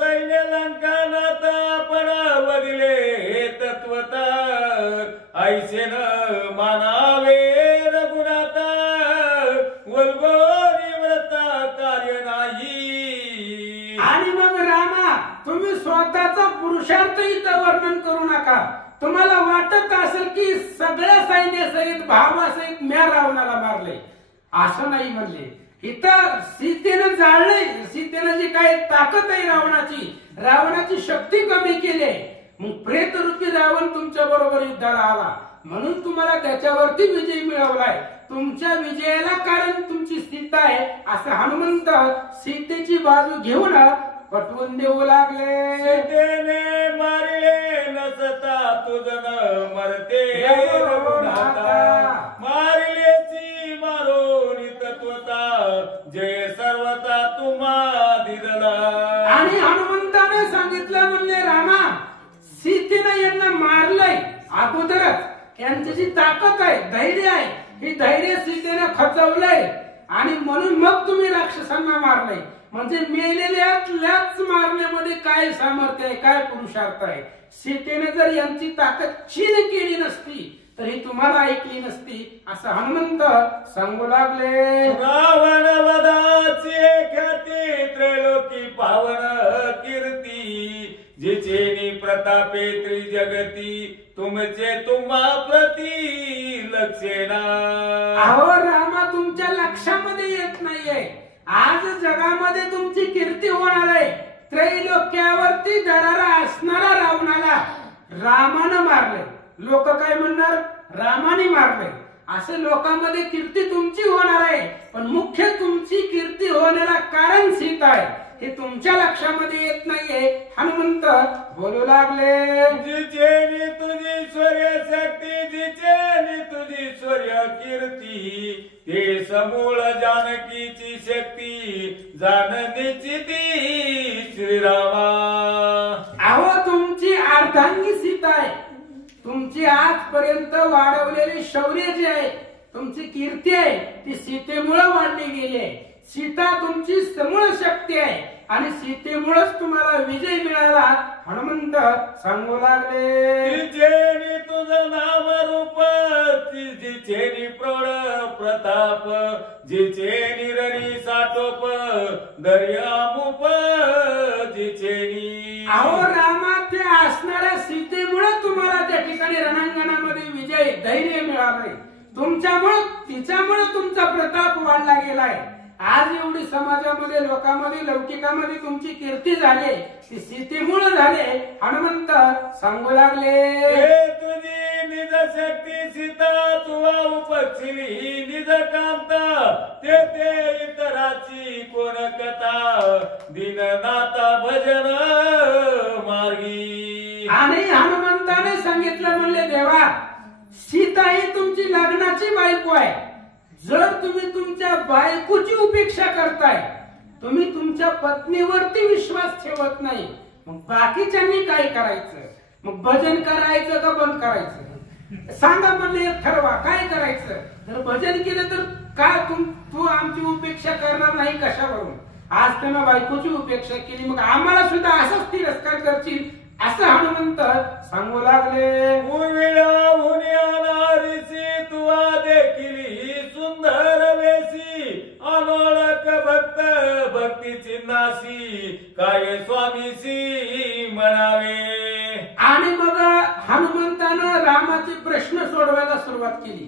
सैन्य लंकानाथ पण बदले तत्वता ऐसेन मानावे रघुनाथा वल्गोरी व्रत कार्य नाही. आणि मग रामा तुम्ही स्वतःचा पुरुषार्थ इथं वर्णन करू नका. तुम्हाला वाटत असेल की सगळ्या सैन्यासहित भावासहित म्या रावणाला मारले असं नाही म्हणले. इथं सीतेनं जाळले सीतेनं जी काही ताकद आहे रावणाची शक्ती कमी केली. मग प्रेतरूपी रावण तुमच्या बरोबर युद्धाला आला म्हणून तुम्हाला त्याच्यावरती विजय मिळवलाय. तुमच्या विजयाला कारण तुमची सीता आहे असं हनुमंत सीतेची बाजू घेऊन पटवून देऊ लागले. सीतेने मारिले नसता तुझन मरते रघुनाथा मारिलेची मारोनी तत्वता जय सर्वता तुम्हा दिदला. आणि हनुमंताने सांगितलं म्हणले रामा सीतेने यांना मारलंय अगोदरच यांची जी ताकद आहे, धैर्य आहे, ही धैर्य सीतेने खचवलंय आणि म्हणून मग तुम्ही राक्षसांना मारलंय. म्हणजे मेलेल्याच मारण्यामध्ये काय सामर्थ्य आहे, काय पुरुषार्थ आहे. सीतेने जर यांची ताकद क्षीण केली नसती तर ही तुम्हाला ऐकली नसती असं हनुमंत सांगू लागले. रावण वधाची ख्याती त्रैलोकी पावन कीर्ती जिचेनी प्रतापे त्रिजगती तुमचे तुम्हा प्रती लक्षेना. अहो रामा, तुमच्या लक्षामध्ये येत नाहीये. आज जगामध्ये तुमची कीर्ती होणार आहे. त्रैलोक्यावरती दरारा असणारा रावणाला रामानं मारले. लोक काय म्हणणार, रामाने मारले. असं लोकांमध्ये कीर्ती तुमची होणार आहे. पण मुख्य तुमची कीर्ती होण्याला कारण सीता आहे, हे तुमच्या लक्षामध्ये येत नाहीये. हनुमंत बोलू लागले. जिचेनी तुझी सूर्य शक्ती जिचेनी तुझी सूर्य कीर्ती ते समूळ जानकीची शक्ती जाणनीची ती श्रीरामा. अहो तुमची अर्धांगी सीता आहे. तुमची आजपर्यंत वाढवलेली शौर्य जे आहे, तुमची कीर्ती आहे, ती सीतेमुळे वाढली गेली आहे. सीता तुमची समूळ शक्ती आहे आणि सीतेमुळेच तुम्हाला विजय मिळाला. हनुमंत सांगू लागले. जिचेनी तुझं नाम रूप जिचेनी प्रौढ प्रताप जिचेनी रणी साटोप दर्यामुप जिचेनी. अहो रामा, ते असणाऱ्या सीतेमुळे तुम्हाला त्या ठिकाणी रणांगणामध्ये विजय धैर्य मिळालंय. तुमच्यामुळे, तिच्यामुळे तुमचा प्रताप वाढला गेलाय. आज एवढी समाजामध्ये, लोकांमध्ये, लौकिकामध्ये तुमची कीर्ती झाली, ती सीतेमुळे झाले. हनुमंत सांगू लागले. तुझी निज शक्ती सीता तुवा उपक्षिली निज कांता ते इतराची कोण कथा दीननाथा भजन मार्गी. आणि हनुमंताने सांगितलं, म्हणले देवा, सीता ही तुमची लग्नाची बायको आहे. जर तुम्ही तुमच्या बायकोची उपेक्षा करताय, तुम्ही तुमच्या पत्नीवरती विश्वास ठेवत नाही, मग बाकीच्यांनी काय करायचं? मग भजन करायचं का बंद करायचं? सांगा, म्हणले ठरवा काय करायचं. जर भजन केलं तर काय तू आमची उपेक्षा करणार नाही कशावरून? आज त्यांना बायकोची उपेक्षा केली, मग आम्हाला सुद्धा असंच तिरस्कार करशील असं हनुमंत सांगू लागले. तुवा देखील सुंदर वेसी अनोळख भक्त भक्ती चिन्हासी काय स्वामीसी म्हणावे. आणि मग हनुमंतानं रामाचे प्रश्न सोडवायला सुरुवात केली.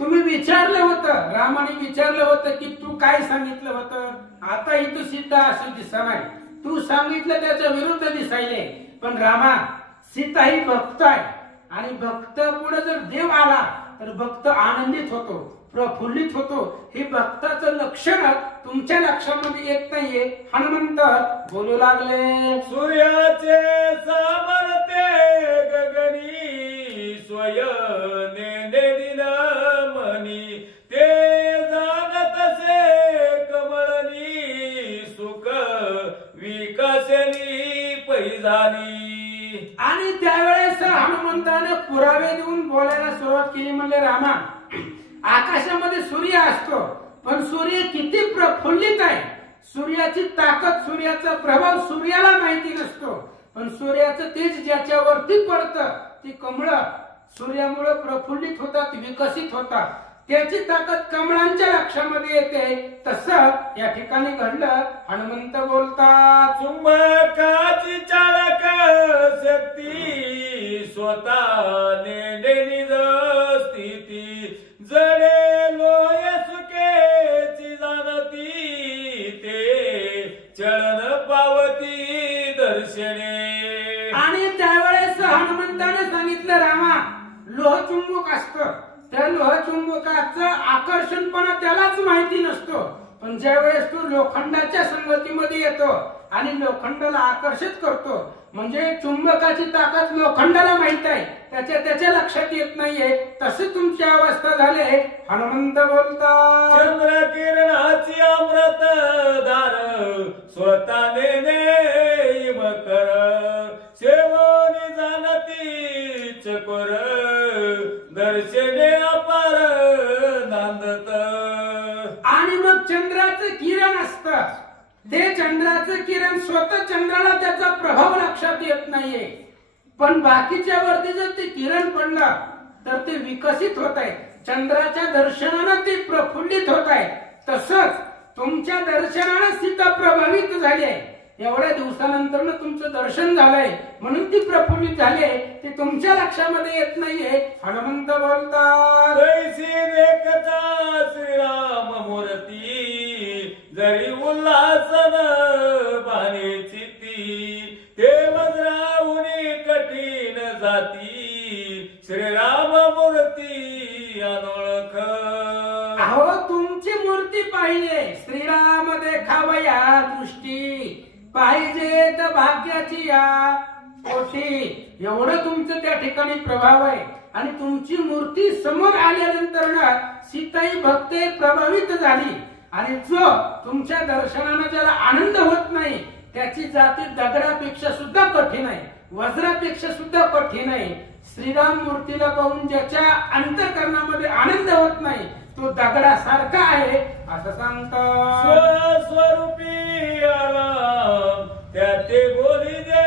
तुम्ही विचारलं होतं, रामाने विचारलं होतं की तू काय सांगितलं होतं, आता ही तू सीता अशी दिसणार, तू सांगितलं त्याच्या विरुद्ध दिसायले. पण रामा, सीता ही भक्त आहे आणि भक्त पुढे जर देव आला तर भक्त आनंदित होतो, प्रफुल्लित होतो. हे भक्ताचं लक्षण तुमच्या लक्षामध्ये येत नाहीये. हनुमंत बोलू लागले. सूर्याचे सामर्थ्य गगनी स्वयने दिन मनी ते जाणतसे कमळनी सुख विकासनी पैजानी. आणि त्यावेळेस हनुमंताने पुरावे देऊन बोलायला सुरुवात केली. म्हणले रामा, आकाशामध्ये सूर्य असतो, पण सूर्य किती प्रफुल्लित आहे, सूर्याची ताकद, सूर्याचा प्रभाव सूर्याला माहिती नसतो. पण सूर्याचं तेज ज्याच्यावरती पडतं ती कमळं सूर्यामुळे प्रफुल्लित होतात, विकसित होतात. त्याची ताकद कमळांच्या लक्षामध्ये येते. तसं या ठिकाणी घडलं. हनुमंत बोलतात. चुंबकाची चालक शक्ती स्वतः निज स्थिती जडे लोय सुखेची जाणती ते चलन पावती दर्शने. आणि त्यावेळेस हनुमंताने सांगितलं, रामा, लोहचुंबक असतं, त्या लोहचुंबकाचं आकर्षणपणा त्यालाच माहिती नसतो. पण ज्यावेळेस तो लोखंडाच्या संगतीमध्ये येतो आणि लोखंडाला आकर्षित करतो, म्हणजे चुंबकाची ताकद लोखंडाला माहित आहे, त्याच्या लक्षात येत नाहीये. तसे तुमची अवस्था झाली. हनुमंत बोलतात. चंद्र किरणाची अमृत दार स्वतःने नेम कर सेवनी जाणती चकोर दर्शन आणि मग चंद्राचं किरण असतं, ते चंद्राचं किरण स्वतः चंद्राला त्याचा प्रभाव लक्षात येत नाहीये, पण बाकीच्या वरती जर ते किरण पडलं तर ते विकसित होत आहे, चंद्राच्या दर्शनानं ते प्रफुल्लित होत आहे. तसंच तुमच्या दर्शनानं सीता प्रभावित झाली आहे. एवढ्या दिवसानंतर तुमचं दर्शन झालंय म्हणून ती प्रफुल्लित झाली आहे, ते तुमच्या लक्षामध्ये येत नाहीये. हनुमंत बोलतात, जैसी देखता श्रीराम मूर्ती जरी उल्हासन बाणे चित्ती ते वज्राहुनी कठीण जाती श्रीराम मूर्ती अनोळख. अहो तुमची मूर्ती पाहिजे, श्रीराम देखावया दृष्टी पाहिजे तर भाग्याची या पोटी. एवढं तुमचं त्या ठिकाणी प्रभाव आहे. आणि तुमची मूर्ती समोर आल्यानंतर ना सीताई भक्ते प्रभावित झाली. आणि जो तुमच्या दर्शनानं ज्याला आनंद होत नाही त्याची जाती दगडापेक्षा सुद्धा कठीण आहे, वज्रापेक्षा सुद्धा कठीण आहे. श्रीराम मूर्तीला पाहून ज्याच्या अंतःकरणामध्ये आनंद होत नाही तो दगडासारखा आहे असं सांगतो. स्वरूपी आराम त्या ते बोली जे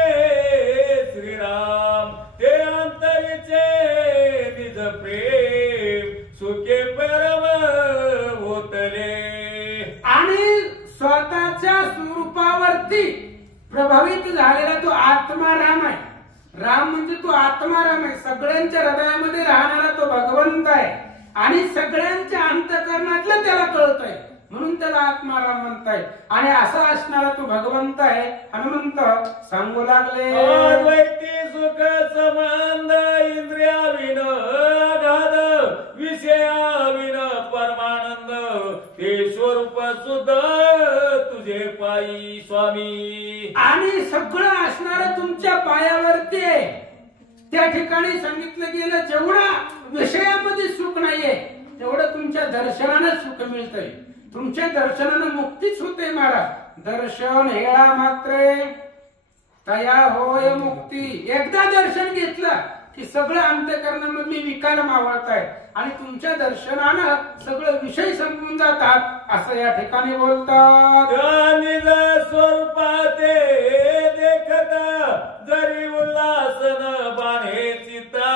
श्रीराम ते अंतरीचे निज प्रेम सुखे परम होतले. आणि स्वतःच्या स्वरूपावरती प्रभावित झालेला तो आत्माराम आहे. राम म्हणजे तो आत्माराम आहे, सगळ्यांच्या हृदयामध्ये राहणारा तो भगवंत आहे आणि सगळ्यांच्या अंतःकरणातलं त्याला कळतंय म्हणून त्याला आत्माराम म्हणताय. आणि असा असणारा तो भगवंत आहे. हनुमंत सांगू लागले, अद्वैती सुख संबंध इंद्रियाविन अगाध विषयाविन परमानंद ते स्वरूप सुद्ध तुझे पायी स्वामी. आणि सगळं असणारं तुमच्या पायावरती आहे. त्या ठिकाणी सांगितलं गेलं जेवढा विषयामध्ये सुख नाहीये तेवढं तुमच्या दर्शनानं सुख मिळतंय. तुमच्या दर्शनानं मुक्तीच होते महाराज. दर्शन हेळा मात्रे तया होय मुक्ती. एकदा दर्शन घेतलं की सगळं अंतःकरणामधली विकार मावळतायत आणि तुमच्या दर्शनानं सगळं विषय संपून जातात असं या ठिकाणी बोलतात. निज स्वरूपाते देखता जरी उल्हासन बाणे चित्ता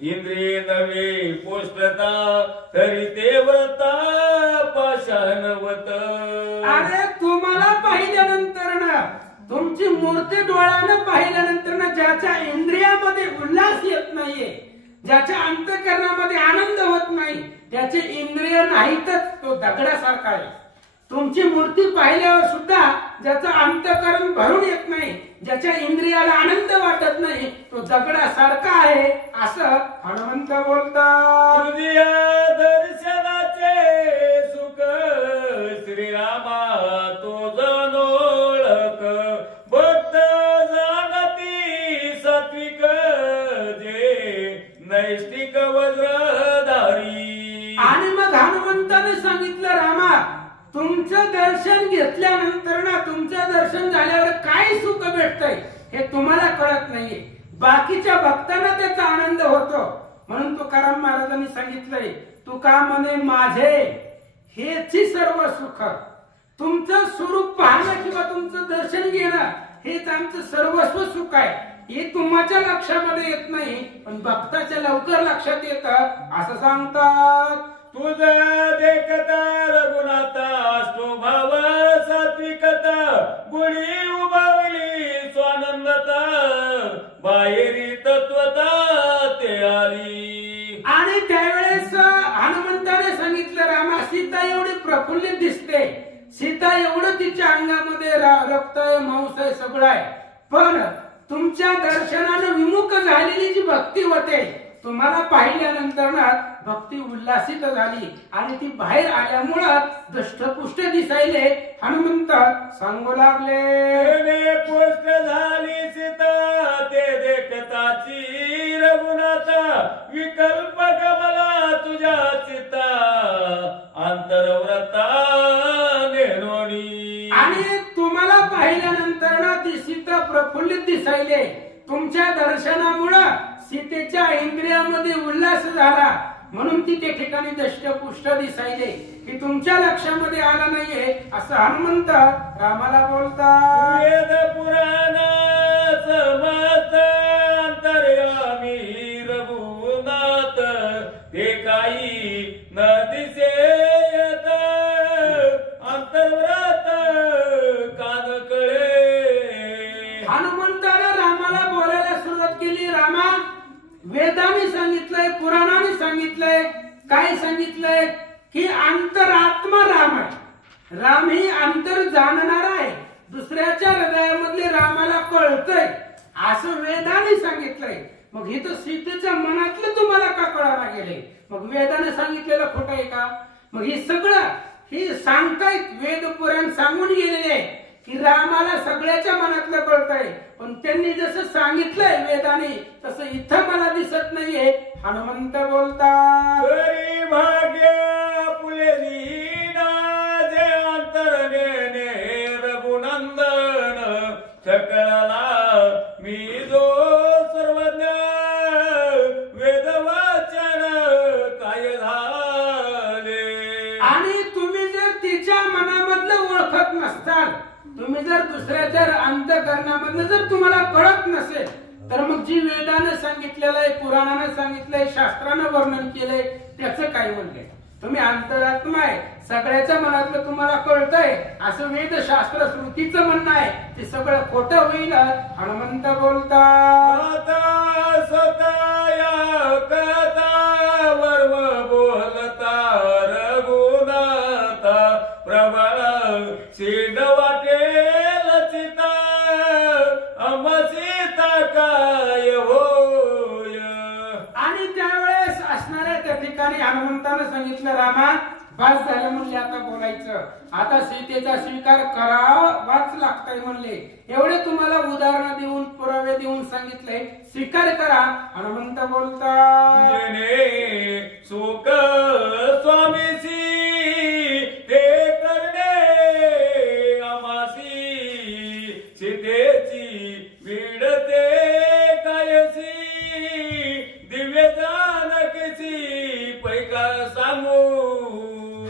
इंद्रिय नवे पोष्टता तरी ते व्रता पाषाणवत. अरे तुम्हाला पाहिल्यानंतर ना तुमची मूर्ती डोळ्यानं पाहिल्यानंतर ना ज्याच्या इंद्रियामध्ये उल्हास येत नाहीये, ज्याच्या अंतःकरणामध्ये आनंद होत नाही त्याचे इंद्रिय नाहीतच तो दगडासारखा आहे. तुमची मूर्ती पाहिल्यावर सुद्धा ज्याचं अंतःकरण भरून येत नाही, ज्याच्या इंद्रियाला आनंद वाटत नाही तो दगडासारखा आहे असं हनुमंत बोलतात. तुझ्या दर्शनाचे सुख श्रीरामा तो जनोळख भक्त जाणती सात्विक जे नैष्टिक वज्रधारी. आणि मग हनुमंताने सांगितलं, रामा तुमचं दर्शन घेतल्यानंतर ना तुमचं दर्शन झाल्यावर काय सुख भेटतंय हे तुम्हाला कळत नाहीये, बाकीच्या भक्तांना त्याचा आनंद होतो. म्हणून तुकाराम महाराजांनी सांगितलंय, तुका म्हणे माझे हेची सर्व सुख. तुमचं स्वरूप पाहणं किंवा तुमचं दर्शन घेणं हेच आमचं सर्वस्व सुख आहे. हे तुमच्या लक्षामध्ये येत नाही पण भक्ताच्या लवकर लक्षात येतं असं सांगतात. तुझ देखता रघुनाथा अष्टोभाव सात्विकता गुढी उभावली स्वानंदता बाहेरी तत्वता ते आली. आणि त्यावेळेस हनुमंताने सांगितलं, रामा सीता एवढी प्रफुल्लित दिसते, सीता एवढं तिच्या अंगामध्ये रक्त आहे मांस आहे सगळं आहे, पण तुमच्या दर्शनानं विमुख झालेली जी भक्ती होते तुम्हाला पाहिल्यानंतर ना भक्ती उल्हासित झाली आणि ती बाहेर आल्यामुळं दष्टपुष्ट दिसायले. हनुमंत सांगू लागले, पुष्ट झाली सीता ते देखताची रघुनाथा विकल्प गमला तुझ्या चिता अंतरव्रता नेनोनी. आणि तुम्हाला पाहिल्यानंतर ना ती सीता प्रफुल्लित दिसायले. तुमच्या दर्शनामुळं सीतेच्या इंद्रियामध्ये उल्हास झाला म्हणून ती त्या ठिकाणी दष्टपुष्ट दिसायले की तुमच्या लक्षामध्ये आलं नाहीये असं हनुमंत रामाला बोलतात. वेद पुराण समस्त अंतर्यामी रघुनाथ ते काही न दिसेत अंतर्व्रत कान कळे. हनुमंतानं रामाला बोलायला सुरुवात केली. रामा, वेदाने सांगितलंय, पुराणाने सांगितलंय, काय सांगितलंय की अंतरात्मा राम आहे. राम ही अंतर जाणणारा आहे, दुसऱ्याच्या हृदयामधले रामाला कळतंय असं वेदाने सांगितलंय. मग हे तर सीतेच्या मनातलं तुम्हाला का कळायला गेले? मग वेदाने सांगितलेलं खोटं आहे का? मग हे सगळं हे सांगतायत, वेद पुराण सांगून गेलेले की रामाला सगळ्याच्या मनातलं कळतंय, पण त्यांनी जसं सांगितलंय वेदाने तसं इथं मला दिसत नाहीये. हनुमंत बोलतात. तरी भाग्य पुलेलीना जे अंतरने रघुनंदन सकळला मी जो सर्वज्ञ वेदवाचन काय झाले. आणि तुम्ही जर तिच्या मनामधलं ओळखत नसताल, तुम्ही जर दुसऱ्याच्या अंतःकरणामधलं जर तुम्हाला कळत नसेल, तर मग जी वेदानं सांगितलेलं आहे, पुराणानं सांगितलंय, शास्त्रानं वर्णन केलंय त्याचं काय म्हणलंय? तुम्ही अंतरात्मा आहे, सगळ्याच्या मनातलं तुम्हाला कळतंय असं वेदशास्त्र श्रुतीचं म्हणणं आहे, ते सगळं खोटं होईल. हनुमंत बोलतात. सतया कथा वर्व बोलता रघुनाथ प्रबळ सिद्ध वाटेल चिता अमसिता काय होय. आणि त्यावेळेस असणाऱ्या त्या ठिकाणी हनुमंतानं सांगितलं, रामा बस झालं म्हणले, आता बोलायचं, आता सीतेचा स्वीकार करावाच लागतंय म्हणले. एवढे तुम्हाला उदाहरण देऊन पुरावे देऊन सांगितलंय, स्वीकार करा. हनुमंत बोलतात. जेणे सुख स्वामीसी ते करणे आमासी सीतेची विडते कायसी दिव्य जानकीची पैका सांगू.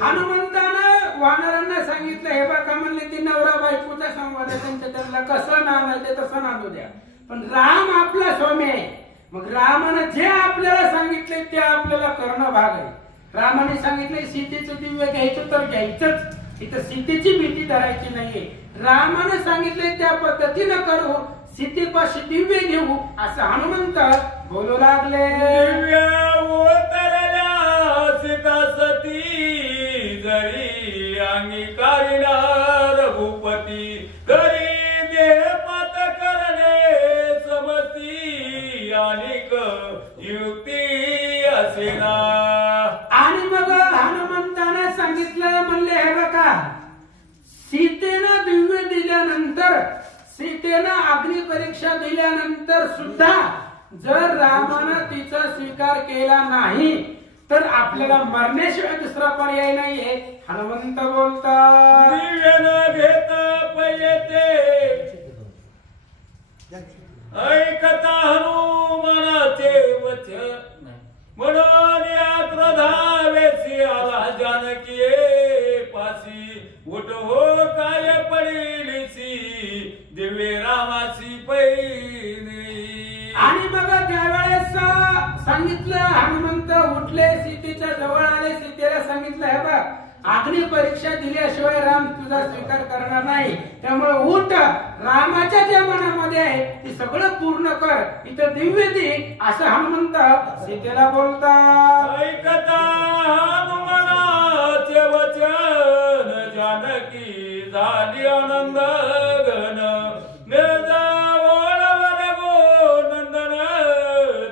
हनुमंतानं वानरांना सांगितलं, हे बघा म्हणले, ती नवरा बायकोचा संवाद आहे, त्यांच्या त्यांना कसं नांदायचं तसं नांदू द्या, पण राम आपला स्वामी आहे. मग रामानं जे आपल्याला सांगितलंय ते आपल्याला करणं भाग आहे. रामाने सांगितलंय सीतेचं दिव्य घ्यायचं तर घ्यायचंच, इथं सीतेची भीती धरायची नाहीये. रामाने सांगितलंय त्या पद्धतीनं करू, सीतेपाशी दिव्य घेऊ असं हनुमंत बोलू लागले. दिव्य उतरल्या सीता सती जरी अंगीकारिणा रघुपती तरी देहपात करणे समती अनेक युक्ती असेना. आणि मग हनुमंताने सांगितलं, म्हणले, हे बघा, सीतेनं दिव्य दिल्यानंतर, सीतेनं अग्नी परीक्षा दिल्यानंतर सुद्धा जर रामानं तिचा स्वीकार केला नाही तर आपल्याला मरण्याशिवाय दुसरा पर्याय नाहीये. हनुमंत बोलतात. दिव्य न घेता पयते ऐकता हनुमानाचे वचन म्हणून यात्रा धावेसी आला जानकी पासी उठ हो काय पडिलीसी दिव्य रामाची पैनी. आणि मग त्यावेळेस सांगितलं, हनुमंत उठले, सीतेच्या जवळ आले, सीतेला सांगितलं, हे बघ, अग्नी परीक्षा दिल्याशिवाय राम तुझा स्वीकार करणार नाही, त्यामुळे उठ, रामाच्या ज्या मनामध्ये आहे ते सगळं पूर्ण कर, इथं दिव्य दे असं हनुमंत सीतेला बोलतात. ऐकता हनुमानाचे वचन जानकी झाली आनंद घन नंदन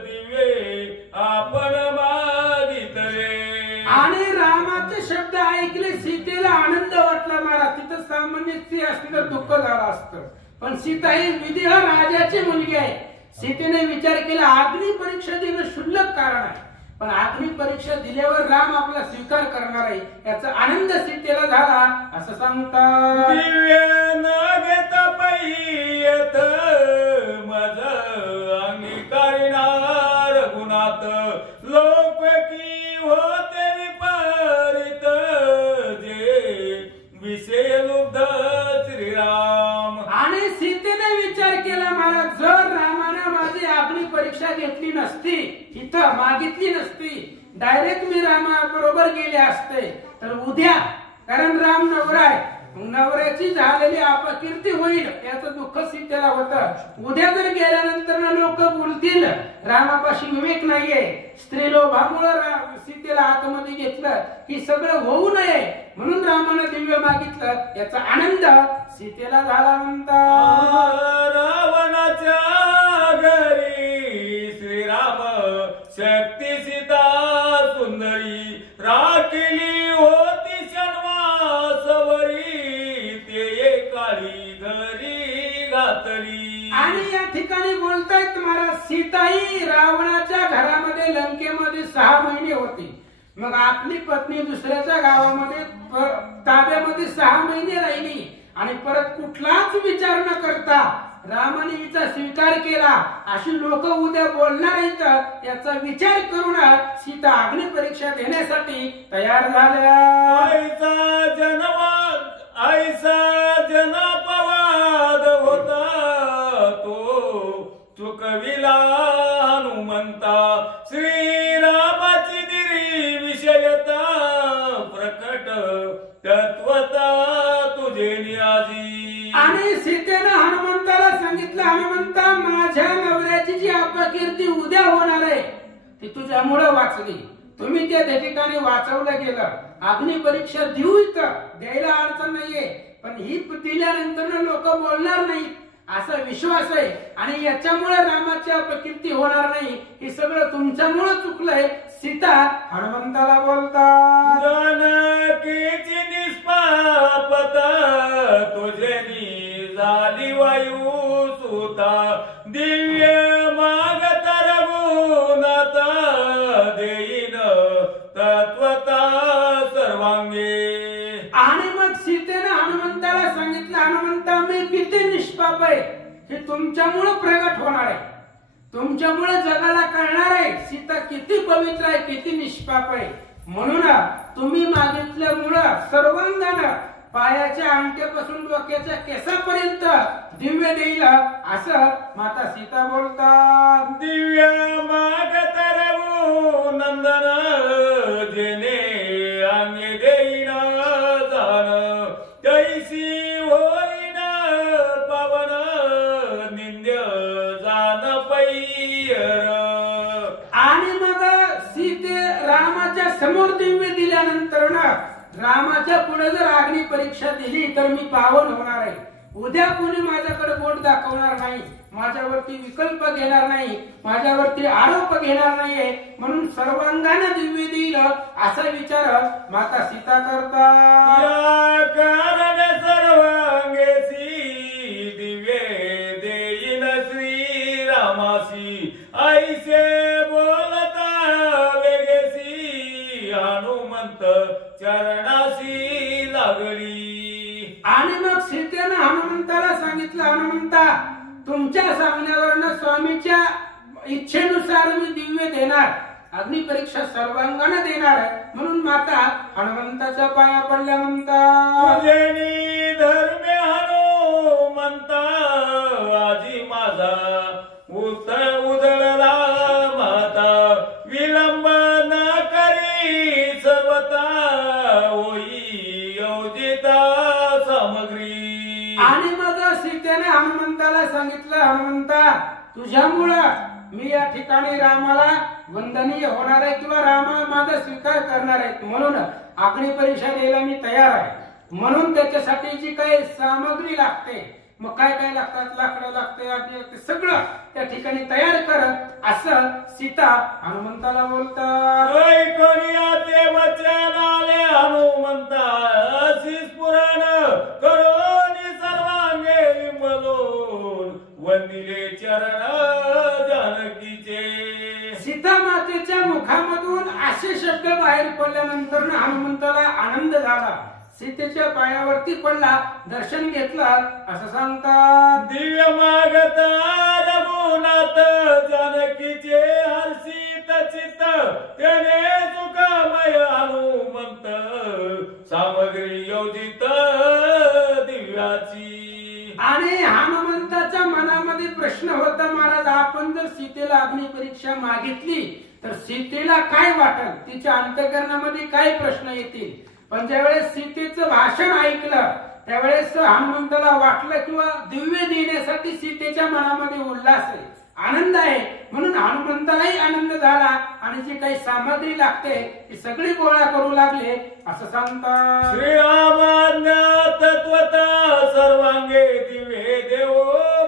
दिव्ये आपण मागितले. आणि रामाचे शब्द ऐकले, सीतेला आनंद वाटला. मला तिथं सामान्य स्त्री असती तर दुःख झालं असतं, पण सीता ही विदेह राजाची मुलगी आहे. सीतेने विचार केला, अग्नी परीक्षा देणं क्षुल्लक कारण आहे, पण अग्नी परीक्षा दिल्यावर राम आपला स्वीकार करणार आहे याचा आनंद सीतेला झाला असं सांगतात. दिव्य न घेता पैयत मज अंगीकारिणा रघुनाथ लोक की परीक्षा घेतली नसती, इथं मागितली नसती, डायरेक्ट मी रामाबरोबर गेले असते तर उद्या, कारण राम नवरा आहे, नवऱ्याची झालेली अपकीर्ती होईल याचं दुःख सीतेला होतं. उद्या जर गेल्यानंतर लोक बोलतील रामापाशी विवेक नाहीये, स्त्री लोभामुळे सीतेला आतमध्ये घेतलं, ही सगळं होऊ नये म्हणून रामानं दिव्य मागितलं. याचा आनंद सीतेला झाला. म्हणतात रावणाच्या घरी श्रीराम शक्ती सीता सुंदरी राखिली होती शर्मासवरी ते काळी घरी घातली. आणि या ठिकाणी बोलतायत महाराज, सीताई रावणाच्या घरामध्ये लंकेमध्ये 6 महिने होती. मग आपली पत्नी दुसऱ्याच्या गावामध्ये ताब्यामध्ये 6 महिने राहिली आणि परत कुठलाच विचार न करता रामाने हिचा स्वीकार केला. अशी लोक उद्या बोलणार आहेत याचा विचार करून सीता अग्नी परीक्षा देण्यासाठी तयार झाल्या. आईचा जनपवाद होता तो चुकविला हनुमंता. श्रीरामाची दिरी विषयता प्रकट तत्वता तुझे निराजी. आणि सीतेनं हनुमंताला सांगितलं, हनुमंता माझ्या नवऱ्याची जी अपकीर्ती उद्या होणार आहे ती तुझ्यामुळे वाचली. तुम्ही त्या ठिकाणी वाचवलं गेलं. अग्नी परीक्षा देऊ इथं द्यायला अडचण नाहीये, पण ही दिल्यानंतर लोक बोलणार नाहीत असा विश्वास आहे आणि याच्यामुळे रामाची अपकीर्ती होणार नाही. हे सगळं तुमच्यामुळे चुकलंय. सीता हनुमंताला बोलतात, जानकीची निष्पापता तुझे झाली वायू सुता. दिव्य मागत रघुनाथा देईन तत्वता सर्वांगे. आणि मग सीतेने हनुमंताला सांगितलं, हनुमंता मी किती निष्पाप आहे हे तुमच्यामुळे प्रगट होणार आहे, तुमच्यामुळे जगाला कळणार आहे सीता किती पवित्र आहे, किती निष्पाप आहे. म्हणून तुम्ही मागितल्यामुळं सर्वांगानं पायाच्या अंगठ्यापासून डोक्याच्या केसापर्यंत दिव्य देईल असं माता सीता बोलतात. दिव्य मागत रघुनंदन जेने अंगे देईन जाण तैसी होईन पवन निंद्य जाण पैर. आणि मग सीते रामाच्या समोर दिव्य दिल्यानंतर रामाच्या पुढे जर अग्नी परीक्षा दिली तर मी पावन होणार आहे. उद्या कोणी माझ्याकडे बोट दाखवणार नाही, माझ्यावरती विकल्प घेणार नाही, माझ्यावरती आरोप घेणार नाहीये, म्हणून सर्वांगाने दिव्य देईल असा विचार माता सीता करतात. सर्वांगेसी दिव्य देईन श्रीरामासी ऐसे बोलता वेगेसी हनुमंत चरणाशी लागली. आणि मग सीतेनं हनुमंताला सांगितलं, हनुमंता तुमच्या सांगण्यावरनं स्वामीच्या इच्छेनुसार मी दिव्य देणार, अग्नी परीक्षा सर्वांगाने देणार. म्हणून माता हनुमंताच्या पाया पडल्या. म्हणतात धर्मे हनुमंता आजी माझा उजळला माता. विलंब न करी सर्वता होई योजिता सामग्री. आणि मग सीतेने हनुमंताला सांगितलं, हनुमंता तुझ्यामुळं मी या ठिकाणी रामाला वंदनीय होणार आहे किंवा रामा माझा स्वीकार करणार आहेत, म्हणून अग्नी परीक्षा द्यायला मी तयार आहे. म्हणून त्याच्यासाठी जी काही सामग्री लागते, मग काय काय लागतात, लाकडं लागते, सगळं त्या ठिकाणी तयार कर असं सीता हनुमंताला बोलतात. वचनाले हनुमंता अशीच पुराण करोनी सर्वांगे लिंबलोन वंदिले चरण जानकीचे. सीता मातेच्या मुखामधून असे शब्द बाहेर पडल्यानंतर हनुमंताला आनंद झाला. सीतेच्या पायावरती पडला, दर्शन घेतलं असं सांगतात. दिव्य मागता रघुनाथ जानकीचे हर्षित चित्त त्याने सुखमय हनुमंत सामग्री योजित दिव्याची. आणि हनुमंताच्या मनामध्ये प्रश्न होता, महाराज आपण जर सीतेला सीतेला अग्नी परीक्षा मागितली तर सीतेला काय वाटेल, तिच्या अंतःकरणामध्ये काय प्रश्न येतील. पण ज्यावेळेस सीतेचं भाषण ऐकलं त्यावेळेस हनुमंताला वाटलं किंवा दिव्य देण्यासाठी सीतेच्या मनामध्ये उल्हास आहे, आनंद आहे. म्हणून हनुमंतालाही आनंद झाला आणि जी काही सामग्री लागते ती सगळी गोळा करू लागले. असं सांगतात श्रीरामाज्ञा तत्वता सर्वांगे दिवे देवो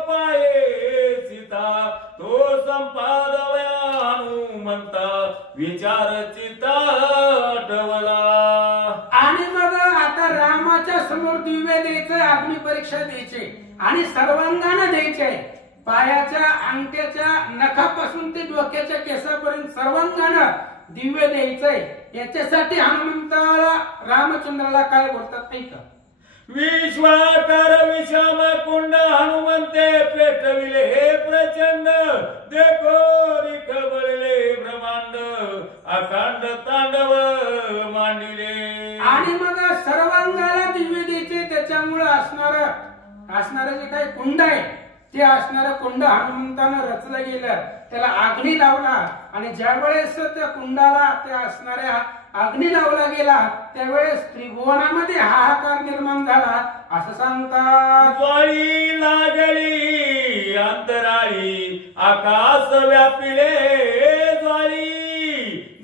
पाये सीता तो संपादवया हनुमंता विचार चित्ता आठवला. आणि मग आता रामाच्या समोर दिव्य द्यायचं, अग्नी परीक्षा द्यायची आणि सर्वांगाने द्यायचे. पायाच्या अंगठ्याच्या नखापासून ते डोक्याच्या केसापर्यंत सर्वांगाने दिव्य द्यायचंय. याच्यासाठी हनुमंताला रामचंद्राला काय बोलतात नाही का, विश्वाकार विषम कुंड हनुमंते पेटविले हे प्रचंड देखो रिखबळले ब्रह्मांड अखंड तांडव मांडिले. आणि मग सर्वांगाला दिव्य द्यायचे. त्याच्यामुळे असणार जे काही कुंड आहे ते असणारं कुंड हनुमंतानं रचलं गेलं, त्याला अग्नी लावला आणि ज्यावेळेस त्या कुंडाला त्या असणाऱ्या अग्नी लावला गेला त्यावेळेस त्रिभुवनामध्ये हाहाकार निर्माण झाला. असं सांगतात ज्वाळी लागली अंतराळी आकाश व्यापिले ज्वाळी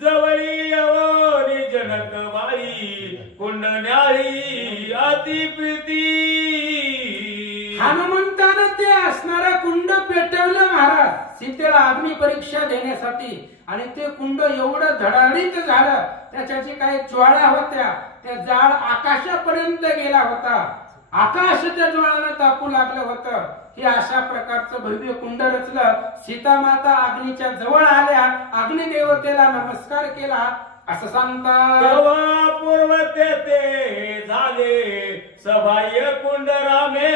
जवळी अवनी जनक वाळी कुंड न्याळी अति प्रीती. हनुमंतानं ते असणारं कुंड पेटवलं महाराज सीतेला अग्नी परीक्षा देण्यासाठी. आणि ते कुंड एवढं धडाडीत झालं, त्याच्याची काही ज्वाळा होत्या, त्या जाळ आकाशापर्यंत गेला होता. आकाश त्या ज्वाळानं तापू लागलं होतं. हे अशा प्रकारचं भव्य कुंड रचलं. सीता माता अग्नीच्या जवळ आल्या, अग्निदेवतेला नमस्कार केला. असं सांगतात पूर्वते ते झाले सबाह्य कुंड रामे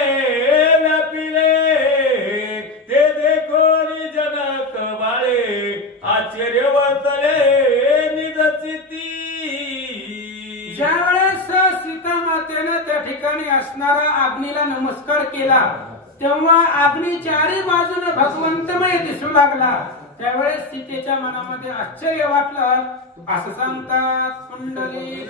व्यापिले ते देखो जनक बाळे आश्चर्य वर्तले निजचिती. ज्यावेळेस सीता मातेने त्या ठिकाणी असणारा अग्नीला नमस्कार केला तेव्हा अग्नी चारी बाजूने भगवंतमय दिसू लागला. त्यावेळेस सीतेच्या मनामध्ये आश्चर्य वाटलं. असं सांगतात कुंडली